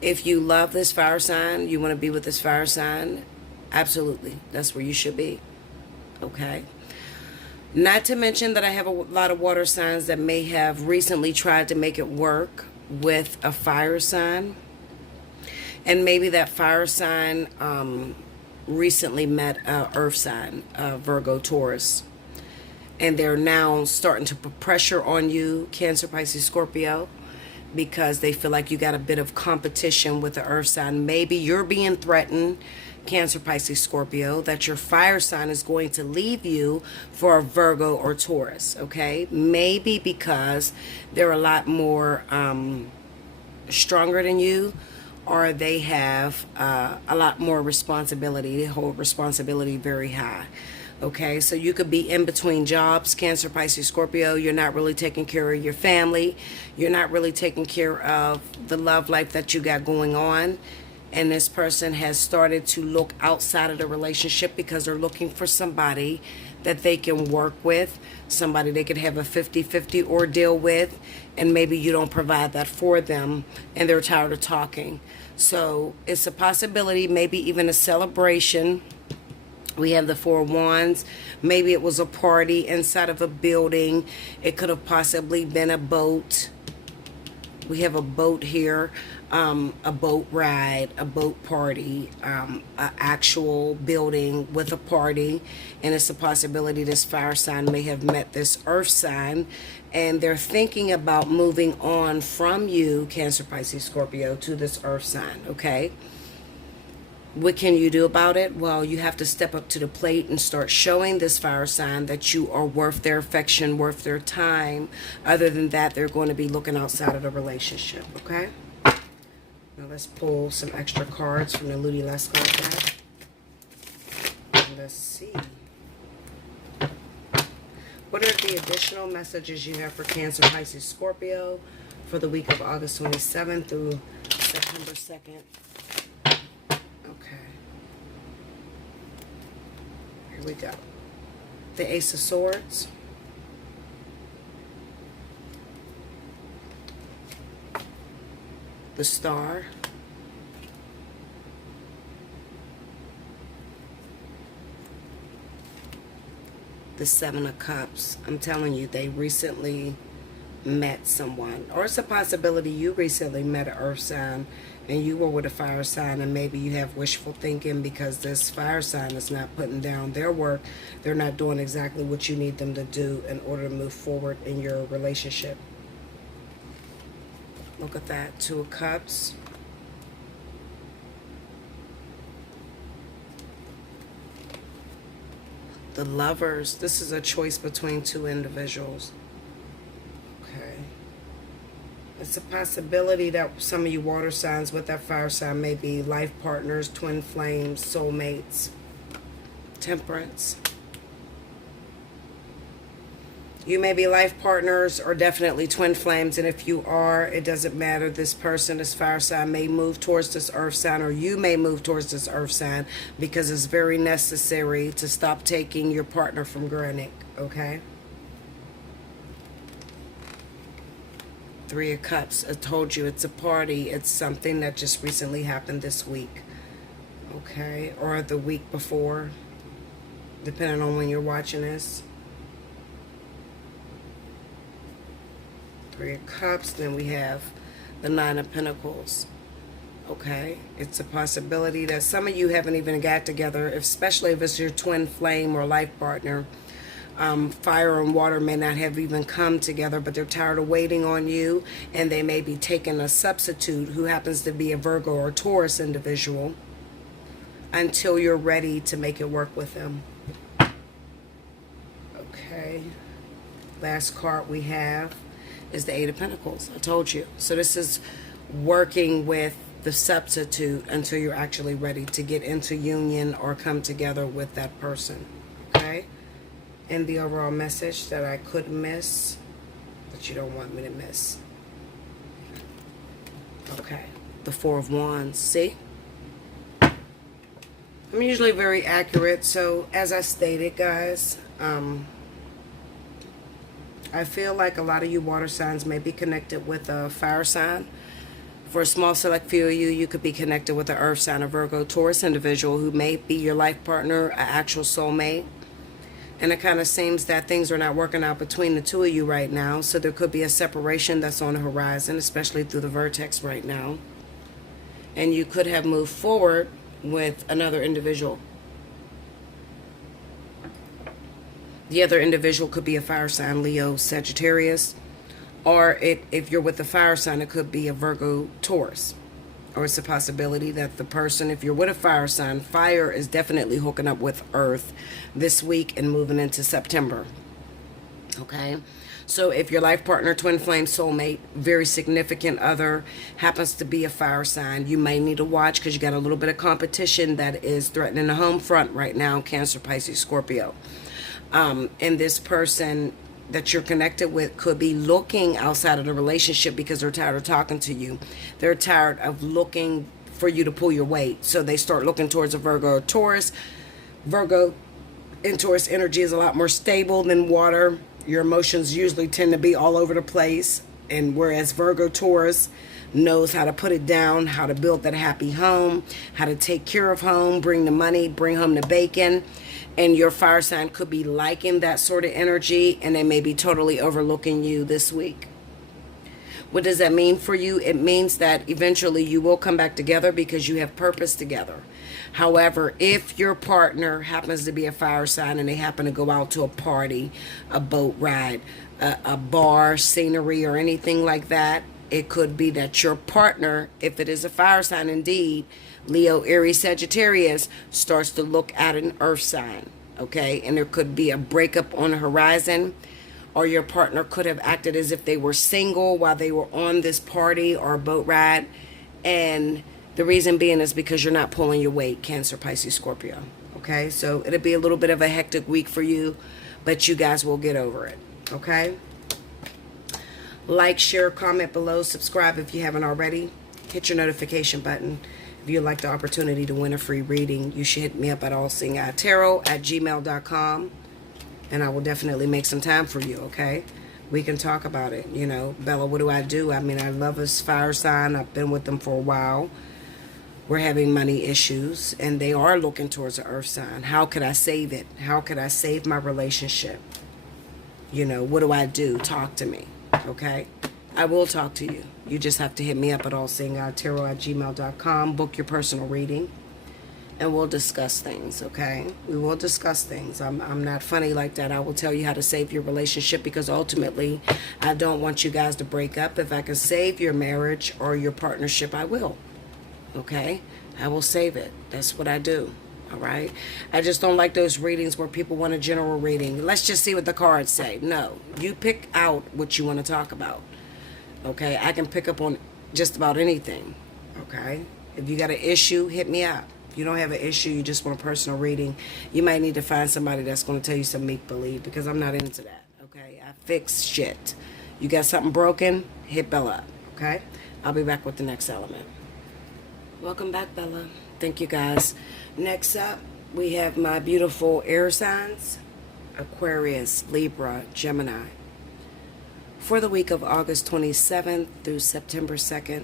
If you love this fire sign, you want to be with this fire sign, absolutely. That's where you should be. Okay? Not to mention that I have a lot of water signs that may have recently tried to make it work with a fire sign. And maybe that fire sign recently met an earth sign, Virgo, Taurus. And they're now starting to put pressure on you, Cancer, Pisces, Scorpio, because they feel like you got a bit of competition with the earth sign. Maybe you're being threatened, Cancer, Pisces, Scorpio, that your fire sign is going to leave you for a Virgo or Taurus, okay? Maybe because they're a lot more stronger than you, or they have a lot more responsibility. They hold responsibility very high. Okay, so you could be in between jobs, Cancer, Pisces, Scorpio. You're not really taking care of your family. You're not really taking care of the love life that you got going on. And this person has started to look outside of the relationship because they're looking for somebody that they can work with, somebody they could have a 50-50 ordeal with, and maybe you don't provide that for them, and they're tired of talking. So it's a possibility, maybe even a celebration. We have the Four of Wands. Maybe it was a party inside of a building. It could have possibly been a boat. We have a boat here, a boat ride, a boat party, an actual building with a party. And it's a possibility this fire sign may have met this earth sign. And they're thinking about moving on from you, Cancer, Pisces, Scorpio, to this earth sign, okay? What can you do about it? Well, you have to step up to the plate and start showing this fire sign that you are worth their affection, worth their time. Other than that, they're going to be looking outside of the relationship, okay? Now let's pull some extra cards from the Ludi Lesco deck. Let's see. What are the additional messages you have for Cancer, Pisces, Scorpio for the week of August 27th through September 2nd? Here we go. The Ace of Swords. The Star. The Seven of Cups. I'm telling you, they recently met someone. Or it's a possibility you recently met an earth sign and you were with a fire sign, and maybe you have wishful thinking because this fire sign is not putting down their work. They're not doing exactly what you need them to do in order to move forward in your relationship. Look at that. Two of Cups. The Lovers. This is a choice between two individuals. Okay. It's a possibility that some of you water signs with that fire sign may be life partners, twin flames, soulmates, Temperance. You may be life partners or definitely twin flames, and if you are, it doesn't matter. This person, this fire sign, may move towards this earth sign, or you may move towards this earth sign because it's very necessary to stop taking your partner from granted, okay? Three of Cups. I told you it's a party. It's something that just recently happened this week. Okay, or the week before, depending on when you're watching this. Three of Cups. Then we have the Nine of Pentacles. Okay, it's a possibility that some of you haven't even got together, especially if it's your twin flame or life partner. Fire and water may not have even come together, but they're tired of waiting on you, and they may be taking a substitute who happens to be a Virgo or Taurus individual until you're ready to make it work with them. Okay, last card we have is the Eight of Pentacles. I told you. So this is working with the substitute until you're actually ready to get into union or come together with that person. Okay? And the overall message that I could miss, that you don't want me to miss. Okay. The Four of Wands. See? I'm usually very accurate. So as I stated, guys, I feel like a lot of you water signs may be connected with a fire sign. For a small select few of you, you could be connected with an earth sign, a Virgo, Taurus individual who may be your life partner, an actual soulmate. And it kind of seems that things are not working out between the two of you right now. So there could be a separation that's on the horizon, especially through the vertex right now. And you could have moved forward with another individual. The other individual could be a fire sign, Leo, Sagittarius. Or if you're with a fire sign, it could be a Virgo, Taurus. Or it's a possibility that the person, if you're with a fire sign, fire is definitely hooking up with earth this week and moving into September. Okay? So if your life partner, twin flame, soulmate, very significant other happens to be a fire sign, you may need to watch because you got a little bit of competition that is threatening the home front right now, Cancer, Pisces, Scorpio. And this person that you're connected with could be looking outside of the relationship because they're tired of talking to you. They're tired of looking for you to pull your weight. So they start looking towards a Virgo or Taurus. Virgo and Taurus energy is a lot more stable than water. Your emotions usually tend to be all over the place. And whereas Virgo, Taurus knows how to put it down, how to build that happy home, how to take care of home, bring the money, bring home the bacon. And your fire sign could be liking that sort of energy, and they may be totally overlooking you this week. What does that mean for you? It means that eventually you will come back together because you have purpose together. However, if your partner happens to be a fire sign and they happen to go out to a party, a boat ride, a bar, scenery, or anything like that, it could be that your partner, if it is a fire sign indeed, Leo, Aries, Sagittarius, starts to look at an earth sign, okay? And there could be a breakup on the horizon, or your partner could have acted as if they were single while they were on this party or a boat ride. And the reason being is because you're not pulling your weight, Cancer, Pisces, Scorpio, okay? So it'll be a little bit of a hectic week for you, but you guys will get over it, okay? Like, share, comment below, subscribe if you haven't already. Hit your notification button. If you'd like the opportunity to win a free reading, you should hit me up at allseeingeyetarot@gmail.com, and I will definitely make some time for you, okay? We can talk about it. You know, Bella, what do? I mean, I love this fire sign. I've been with them for a while. We're having money issues, and they are looking towards the earth sign. How could I save it? How could I save my relationship? You know, what do I do? Talk to me, okay? I will talk to you. You just have to hit me up at allseeingeyetarot@gmail.com. Book your personal reading. And we'll discuss things, okay? We will discuss things. I'm not funny like that. I will tell you how to save your relationship because ultimately I don't want you guys to break up. If I can save your marriage or your partnership, I will, okay? I will save it. That's what I do, all right? I just don't like those readings where people want a general reading. Let's just see what the cards say. No, you pick out what you want to talk about. Okay, I can pick up on just about anything, okay? If you got an issue, hit me up. If you don't have an issue, you just want a personal reading, you might need to find somebody that's going to tell you some make-believe because I'm not into that, okay? I fix shit. You got something broken, hit Bella up, okay? I'll be back with the next element. Welcome back, Bella. Thank you, guys. Next up, we have my beautiful air signs, Aquarius, Libra, Gemini. for the week of August 27th through September 2nd.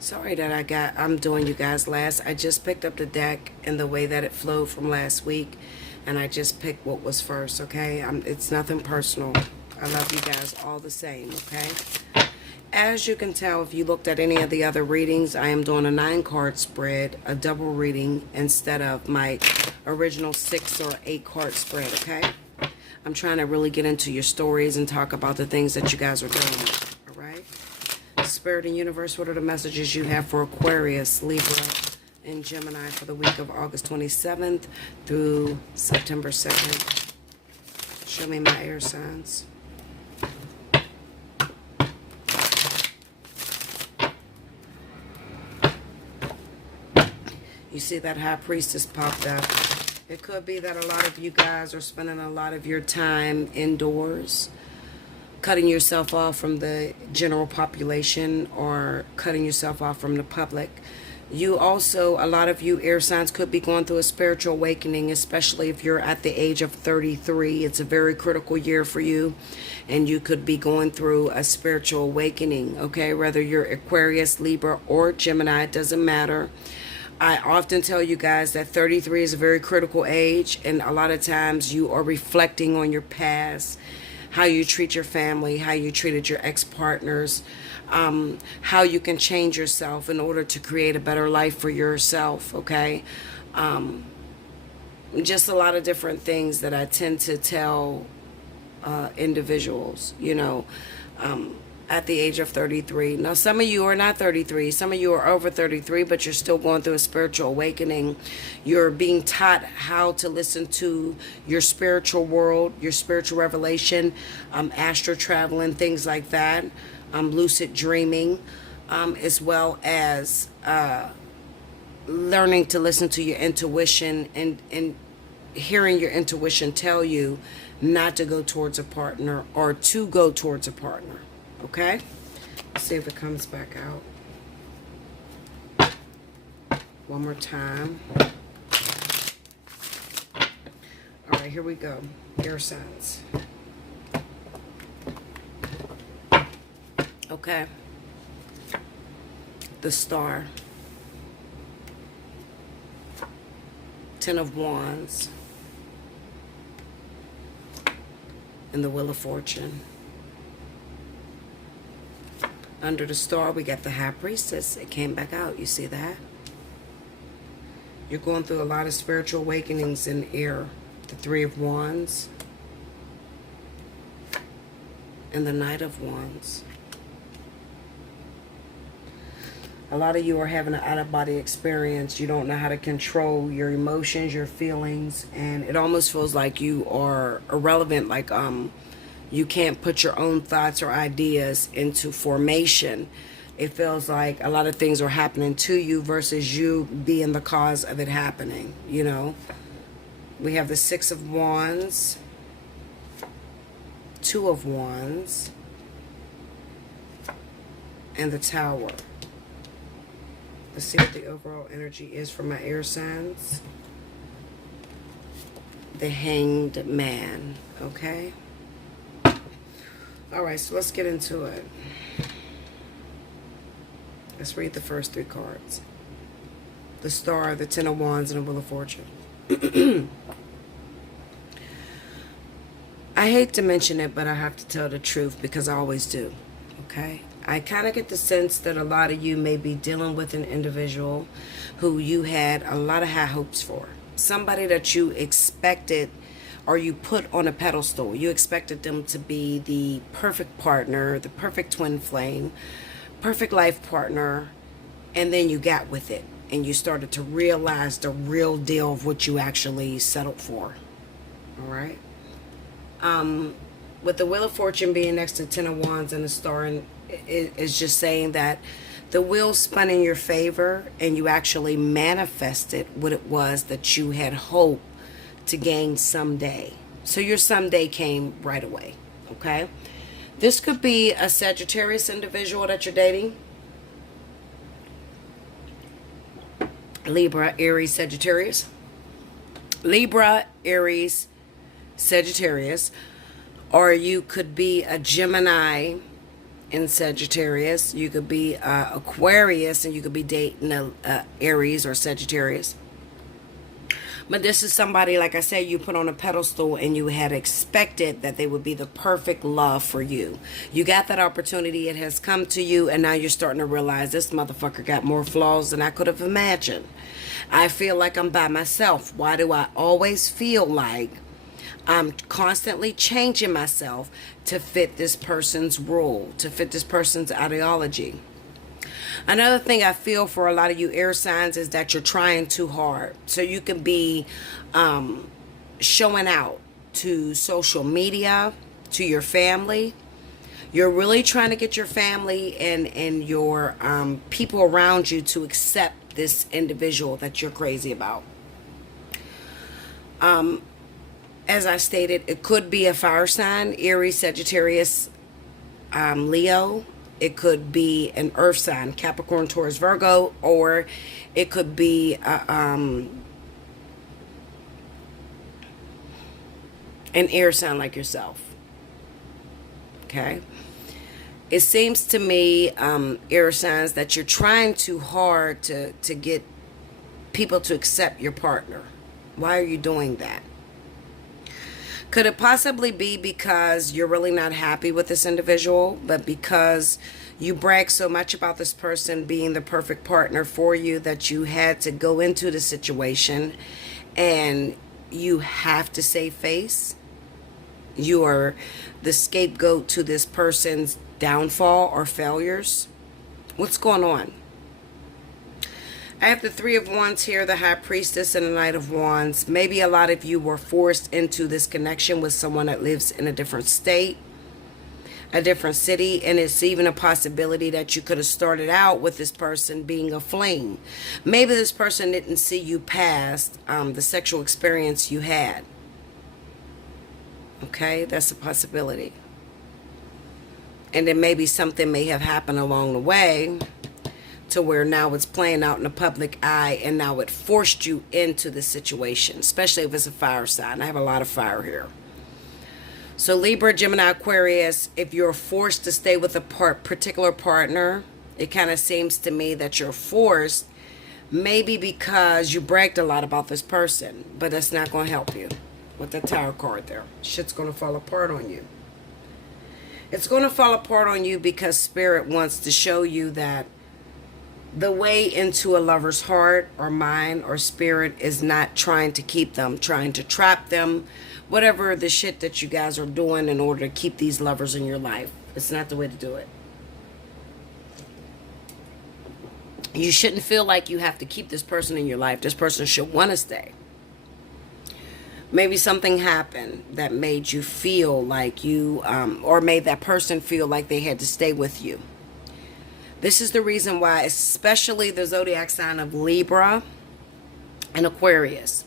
Sorry that I'm doing you guys last. I just picked up the deck and the way that it flowed from last week, and I just picked what was first, okay? It's nothing personal. I love you guys all the same, okay? As you can tell, if you looked at any of the other readings, I am doing a 9-card spread, a double reading, instead of my original 6 or 8 card spread, okay? I'm trying to really get into your stories and talk about the things that you guys are doing, all right? Spirit and universe, what are the messages you have for Aquarius, Libra, and Gemini for the week of August 27th through September 2nd? Show me my air signs. You see that High Priestess popped up. It could be that a lot of you guys are spending a lot of your time indoors, cutting yourself off from the general population or cutting yourself off from the public. You also, a lot of you air signs could be going through a spiritual awakening, especially if you're at the age of 33. It's a very critical year for you, and you could be going through a spiritual awakening, okay? Whether you're Aquarius, Libra, or Gemini, it doesn't matter. I often tell you guys that 33 is a very critical age, and a lot of times you are reflecting on your past, how you treat your family, how you treated your ex-partners, how you can change yourself in order to create a better life for yourself, okay? Just a lot of different things that I tend to tell individuals, you know, at the age of 33. Now, some of you are not 33. Some of you are over 33, but you're still going through a spiritual awakening. You're being taught how to listen to your spiritual world, your spiritual revelation, astral traveling, things like that, lucid dreaming, as well as learning to listen to your intuition and hearing your intuition tell you not to go towards a partner or to go towards a partner. Okay, let's see if it comes back out. One more time. All right, here we go. Air signs. Okay. The Star. 10 of Wands. And the Wheel of Fortune. Under the Star, we got the High Priestess. It came back out. You see that? You're going through a lot of spiritual awakenings in air. The 3 of Wands. And the Knight of Wands. A lot of you are having an out-of-body experience. You don't know how to control your emotions, your feelings. And it almost feels like you are irrelevant. Like, you can't put your own thoughts or ideas into formation. It feels like a lot of things are happening to you versus you being the cause of it happening, you know. We have the 6 of Wands, 2 of Wands, and the Tower. Let's see what the overall energy is for my air signs. The Hanged Man, okay? All right, so let's get into it. Let's read the first 3 cards. The Star, the 10 of Wands, and the Wheel of Fortune. I hate to mention it, but I have to tell the truth because I always do, okay? I kind of get the sense that a lot of you may be dealing with an individual who you had a lot of high hopes for. Somebody that you expected or you put on a pedestal. You expected them to be the perfect partner, the perfect twin flame, perfect life partner, and then you got with it and you started to realize the real deal of what you actually settled for. All right? With the Wheel of Fortune being next to 10 of Wands and the Star, and it is just saying that the wheel spun in your favor and you actually manifested what it was that you had hoped to gain someday. So your someday came right away, okay? This could be a Sagittarius individual that you're dating. Libra, Aries, Sagittarius. Libra, Aries, Sagittarius. Or you could be a Gemini in Sagittarius. You could be Aquarius, and you could be dating a Aries or Sagittarius. But this is somebody, like I said, you put on a pedestal and you had expected that they would be the perfect love for you. You got that opportunity. It has come to you, and now you're starting to realize this motherfucker got more flaws than I could have imagined. I feel like I'm by myself. Why do I always feel like I'm constantly changing myself to fit this person's rule, to fit this person's ideology? Another thing I feel for a lot of you air signs is that you're trying too hard. So you can be showing out to social media, to your family. You're really trying to get your family and your people around you to accept this individual that you're crazy about. As I stated, it could be a fire sign, Aries, Sagittarius, Leo. It could be an earth sign, Capricorn, Taurus, Virgo, or it could be an air sign like yourself. Okay? It seems to me, air signs, that you're trying too hard to get people to accept your partner. Why are you doing that? Could it possibly be because you're really not happy with this individual, but because you brag so much about this person being the perfect partner for you that you had to go into the situation and you have to save face? You are the scapegoat to this person's downfall or failures? What's going on? I have the Three of Wands here, the High Priestess, and the Knight of Wands. Maybe a lot of you were forced into this connection with someone that lives in a different state, a different city, and it's even a possibility that you could have started out with this person being a flame. Maybe this person didn't see you past the sexual experience you had. Okay, that's a possibility. And then maybe something may have happened along the way to where now it's playing out in the public eye, and now it forced you into the situation, especially if it's a fire sign. I have a lot of fire here. So Libra, Gemini, Aquarius, if you're forced to stay with a particular partner, it kind of seems to me that you're forced, maybe because you bragged a lot about this person, but that's not going to help you with the Tower card there. Shit's going to fall apart on you. It's going to fall apart on you because Spirit wants to show you that the way into a lover's heart or mind or spirit is not trying to keep them, trying to trap them, whatever the shit that you guys are doing in order to keep these lovers in your life. It's not the way to do it. You shouldn't feel like you have to keep this person in your life. This person should want to stay. Maybe something happened that made you feel like you, or made that person feel like they had to stay with you. This is the reason why, especially the zodiac sign of Libra and Aquarius.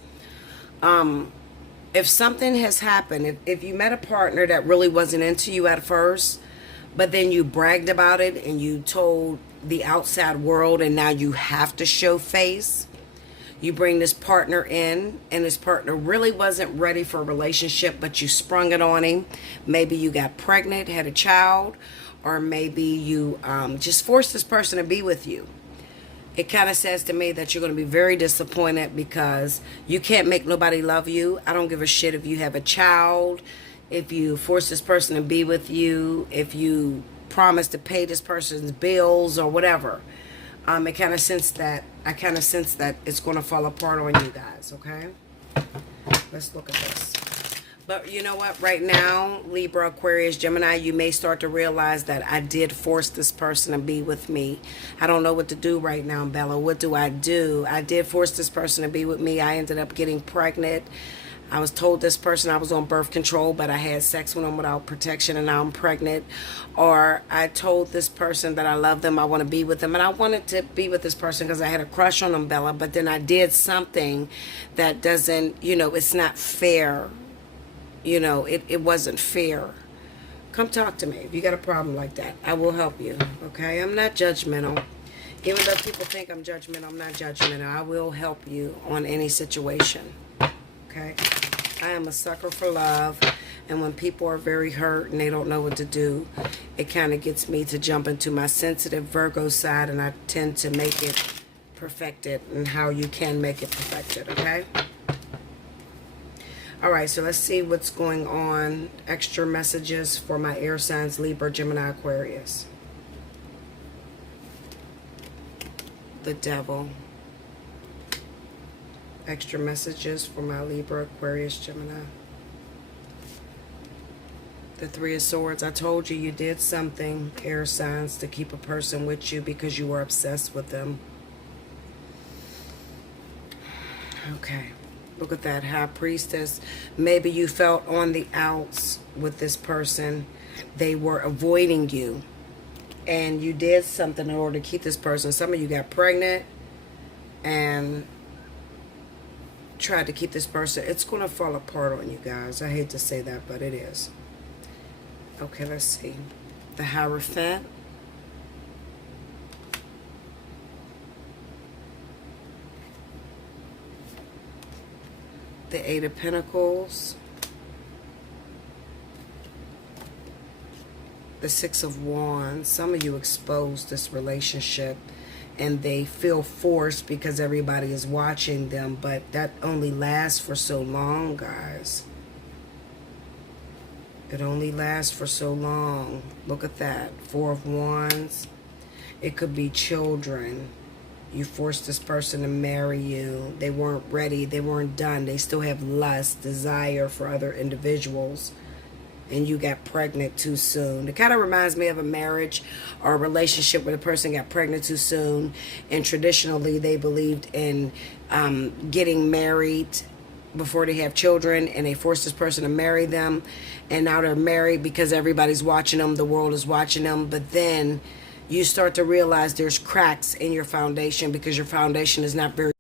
If something has happened, if you met a partner that really wasn't into you at first, but then you bragged about it and you told the outside world, and now you have to show face. You bring this partner in, and this partner really wasn't ready for a relationship, but you sprung it on him. Maybe you got pregnant, had a child, or maybe you just forced this person to be with you. It kind of says to me that you're going to be very disappointed because you can't make nobody love you. I don't give a shit if you have a child, if you force this person to be with you, if you promise to pay this person's bills or whatever. I kind of sense that it's going to fall apart on you guys, okay? Let's look at this. But you know what? Right now, Libra, Aquarius, Gemini, you may start to realize that I did force this person to be with me. I don't know what to do right now, Bella. What do? I did force this person to be with me. I ended up getting pregnant. I was told this person I was on birth control, but I had sex with them without protection, and now I'm pregnant. Or I told this person that I love them, I want to be with them, and I wanted to be with this person because I had a crush on them, Bella, but then I did something that doesn't, it's not fair. It wasn't fair. Come talk to me if you got a problem like that. I will help you, okay? I'm not judgmental. Even though people think I'm judgmental, I'm not judgmental. I will help you on any situation, okay? I am a sucker for love. And when people are very hurt and they don't know what to do, it kind of gets me to jump into my sensitive Virgo side, and I tend to make it perfected and how you can make it perfected, okay? All right, so let's see what's going on. Extra messages for my air signs, Libra, Gemini, Aquarius. The Devil. Extra messages for my Libra, Aquarius, Gemini. The Three of Swords. I told you you did something, air signs, to keep a person with you because you were obsessed with them. Okay. Look at that, High Priestess. Maybe you felt on the outs with this person. They were avoiding you. And you did something in order to keep this person. Some of you got pregnant and tried to keep this person. It's going to fall apart on you guys. I hate to say that, but it is. Okay, let's see. The Hierophant. The Eight of Pentacles. The Six of Wands. Some of you exposed this relationship and they feel forced because everybody is watching them, but that only lasts for so long, guys. It only lasts for so long. Look at that. Four of Wands. It could be children. You forced this person to marry you. They weren't ready. They weren't done. They still have lust, desire for other individuals. And you got pregnant too soon. It kind of reminds me of a marriage or a relationship where the person got pregnant too soon. And traditionally, they believed in getting married before they have children, and they forced this person to marry them, and now they're married because everybody's watching them, the world is watching them. But then you start to realize there's cracks in your foundation because your foundation is not very.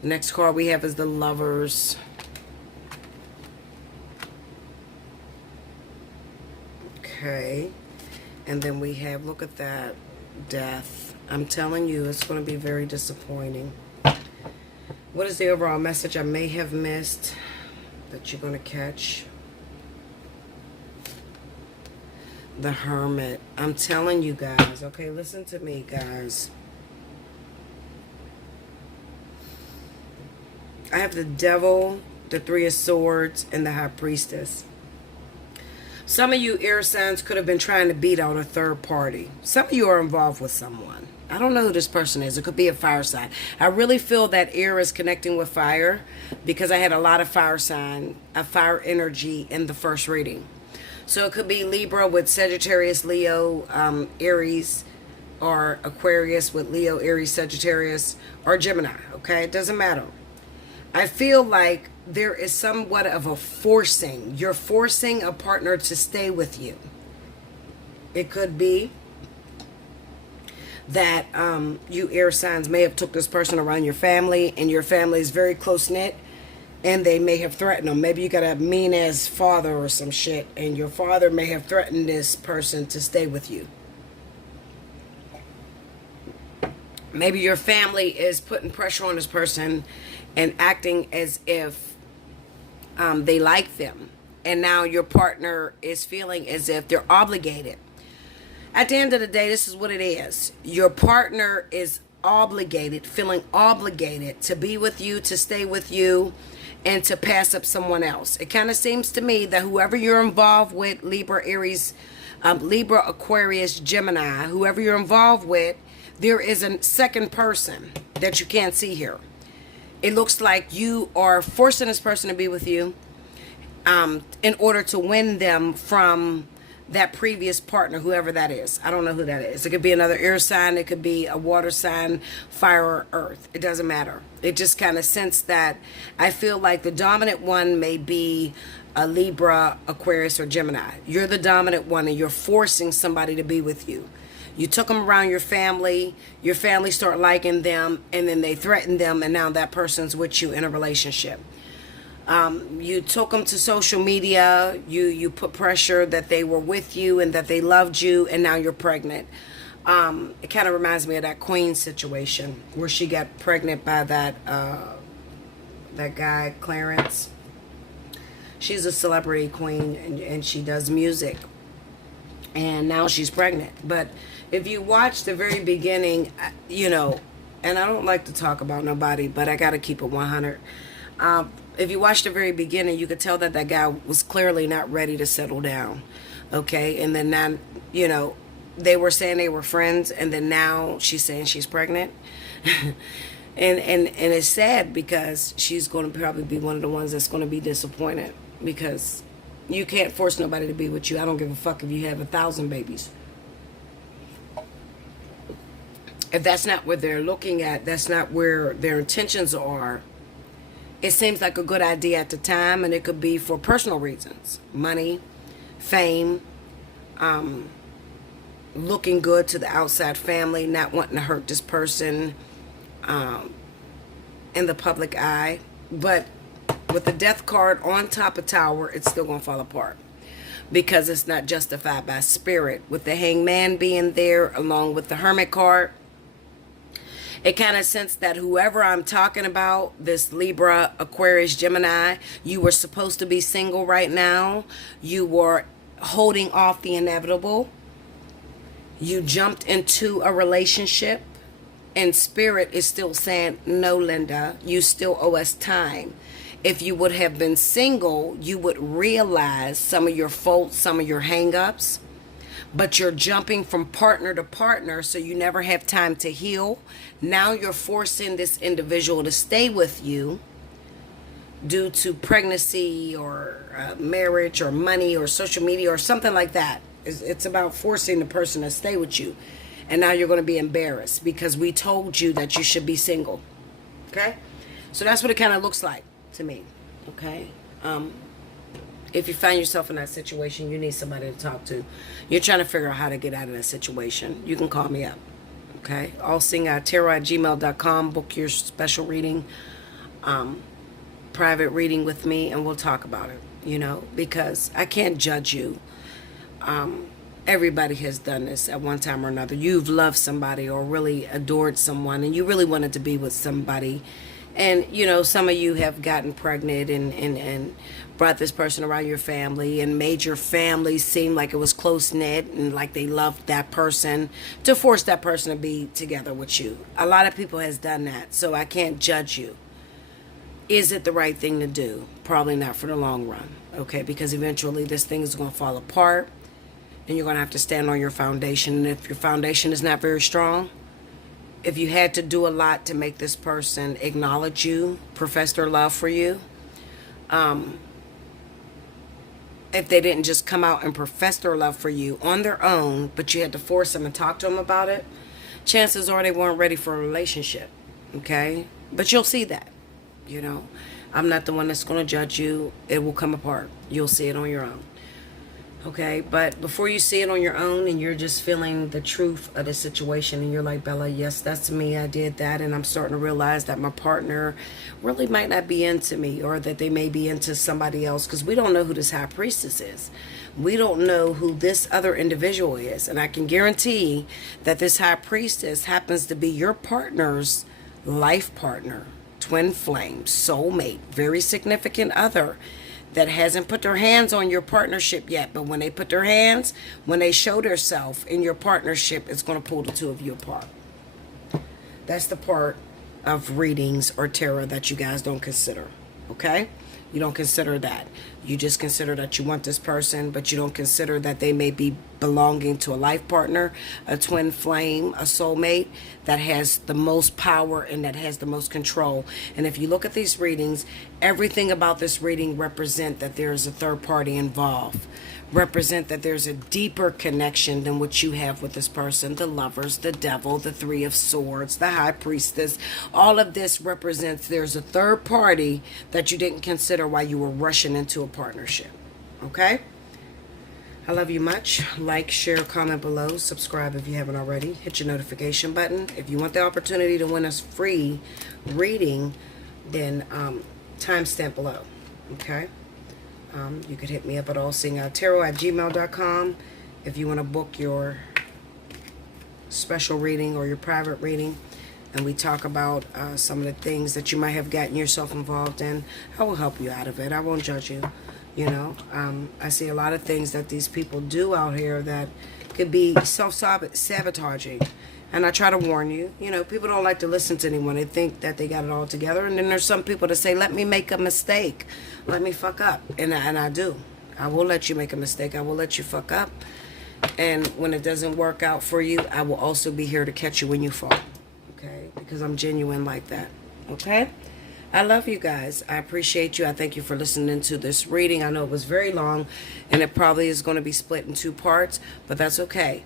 The next card we have is the Lovers. Okay, and then we have, look at that, Death. I'm telling you, it's going to be very disappointing. What is the overall message I may have missed that you're going to catch? The Hermit. I'm telling you guys, okay, listen to me, guys. I have the Devil, the Three of Swords, and the High Priestess. Some of you air signs could have been trying to beat out a third party. Some of you are involved with someone. I don't know who this person is. It could be a fire sign. I really feel that air is connecting with fire because I had a lot of fire sign, a fire energy in the first reading. So it could be Libra with Sagittarius, Leo, Aries, or Aquarius with Leo, Aries, Sagittarius, or Gemini. Okay, it doesn't matter. I feel like there is somewhat of a forcing. You're forcing a partner to stay with you. It could be that you air signs may have took this person around your family, and your family is very close-knit, and they may have threatened them. Maybe you got a mean-ass father or some shit, and your father may have threatened this person to stay with you. Maybe your family is putting pressure on this person and acting as if they like them. And now your partner is feeling as if they're obligated. At the end of the day, this is what it is. Your partner is obligated, feeling obligated to be with you, to stay with you, and to pass up someone else. It kind of seems to me that whoever you're involved with, Libra, Aries, Libra, Aquarius, Gemini, whoever you're involved with, there is a second person that you can't see here. It looks like you are forcing this person to be with you in order to win them from that previous partner, whoever that is. I don't know who that is. It could be another air sign. It could be a water sign, fire, or earth. It doesn't matter. It just kind of sense that I feel like the dominant one may be a Libra, Aquarius, or Gemini. You're the dominant one, and you're forcing somebody to be with you. You took them around your family start liking them, and then they threaten them, and now that person's with you in a relationship. You took them to social media, you put pressure that they were with you and that they loved you, and now you're pregnant. It kind of reminds me of that Queen situation where she got pregnant by that guy, Clarence. She's a celebrity queen, and she does music. And now she's pregnant. But if you watch the very beginning, you know, and I don't like to talk about nobody, but I got to keep it 100. If you watch the very beginning, you could tell that that guy was clearly not ready to settle down. Okay. And then now, you know, they were saying they were friends, and then now she's saying she's pregnant. and it's sad, because she's going to probably be one of the ones that's going to be disappointed, because you can't force nobody to be with you. I don't give a fuck if you have 1,000 babies. If that's not what they're looking at, that's not where their intentions are. It seems like a good idea at the time, and it could be for personal reasons. Money, fame, looking good to the outside family, not wanting to hurt this person in the public eye. But with the death card on top of tower, it's still going to fall apart, because it's not justified by spirit. With the hangman being there along with the hermit card, it kind of sensed that whoever I'm talking about, this Libra, Aquarius, Gemini, you were supposed to be single right now. You were holding off the inevitable. You jumped into a relationship, and spirit is still saying, no, Linda, you still owe us time. If you would have been single, you would realize some of your faults, some of your hang-ups. But you're jumping from partner to partner, so you never have time to heal. Now you're forcing this individual to stay with you due to pregnancy or marriage or money or social media or something like that. It's about forcing the person to stay with you. And now you're going to be embarrassed because we told you that you should be single. Okay? So that's what it kind of looks like to me. Okay? If you find yourself in that situation, you need somebody to talk to. You're trying to figure out how to get out of that situation, you can call me up. Okay? Allseeingeyetarot@gmail.com. Book your special reading, private reading with me, and we'll talk about it. You know, because I can't judge you. Everybody has done this at one time or another. You've loved somebody or really adored someone, and you really wanted to be with somebody. And, you know, some of you have gotten pregnant and brought this person around your family and made your family seem like it was close-knit and like they loved that person, to force that person to be together with you. A lot of people has done that, so I can't judge you. Is it the right thing to do? Probably not for the long run, okay? Because eventually this thing is going to fall apart, and you're going to have to stand on your foundation. And if your foundation is not very strong, if you had to do a lot to make this person acknowledge you, profess their love for you, if they didn't just come out and profess their love for you on their own, but you had to force them and talk to them about it, chances are they weren't ready for a relationship, okay? But you'll see that, you know. I'm not the one that's going to judge you. It will come apart. You'll see it on your own. Okay, but before you see it on your own and you're just feeling the truth of the situation and you're like, Bella, yes, that's me, I did that, and I'm starting to realize that my partner really might not be into me, or that they may be into somebody else, because we don't know who this high priestess is. We don't know who this other individual is, and I can guarantee that this high priestess happens to be your partner's life partner, twin flame, soulmate, very significant other, that hasn't put their hands on your partnership yet. But when they put their hands, when they show themselves in your partnership, it's going to pull the two of you apart. That's the part of readings or tarot that you guys don't consider. Okay? You don't consider that. You just consider that you want this person, but you don't consider that they may be belonging to a life partner, a twin flame, a soulmate that has the most power and that has the most control. And if you look at these readings, everything about this reading represent that there is a third party involved. Represent that there's a deeper connection than what you have with this person. The Lovers, the Devil, the Three of Swords, the High Priestess. All of this represents there's a third party that you didn't consider while you were rushing into a partnership. Okay? I love you much. Like, share, comment below. Subscribe if you haven't already. Hit your notification button. If you want the opportunity to win us free reading, then timestamp below. Okay? You could hit me up at allseeingeyetarot@gmail.com if you want to book your special reading or your private reading, and we talk about some of the things that you might have gotten yourself involved in. I will help you out of it. I won't judge you. You know, I see a lot of things that these people do out here that could be self-sabotaging. And I try to warn you. You know, people don't like to listen to anyone. They think that they got it all together. And then there's some people that say, let me make a mistake. Let me fuck up. And I do. I will let you make a mistake. I will let you fuck up. And when it doesn't work out for you, I will also be here to catch you when you fall. Okay? Because I'm genuine like that. Okay? I love you guys. I appreciate you. I thank you for listening to this reading. I know it was very long, and it probably is going to be split in 2 parts, but that's okay.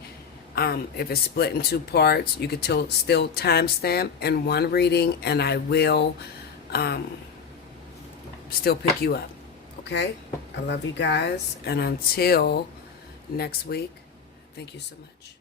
If it's split in 2 parts, you could still timestamp in one reading, and I will still pick you up. Okay? I love you guys, and until next week, thank you so much.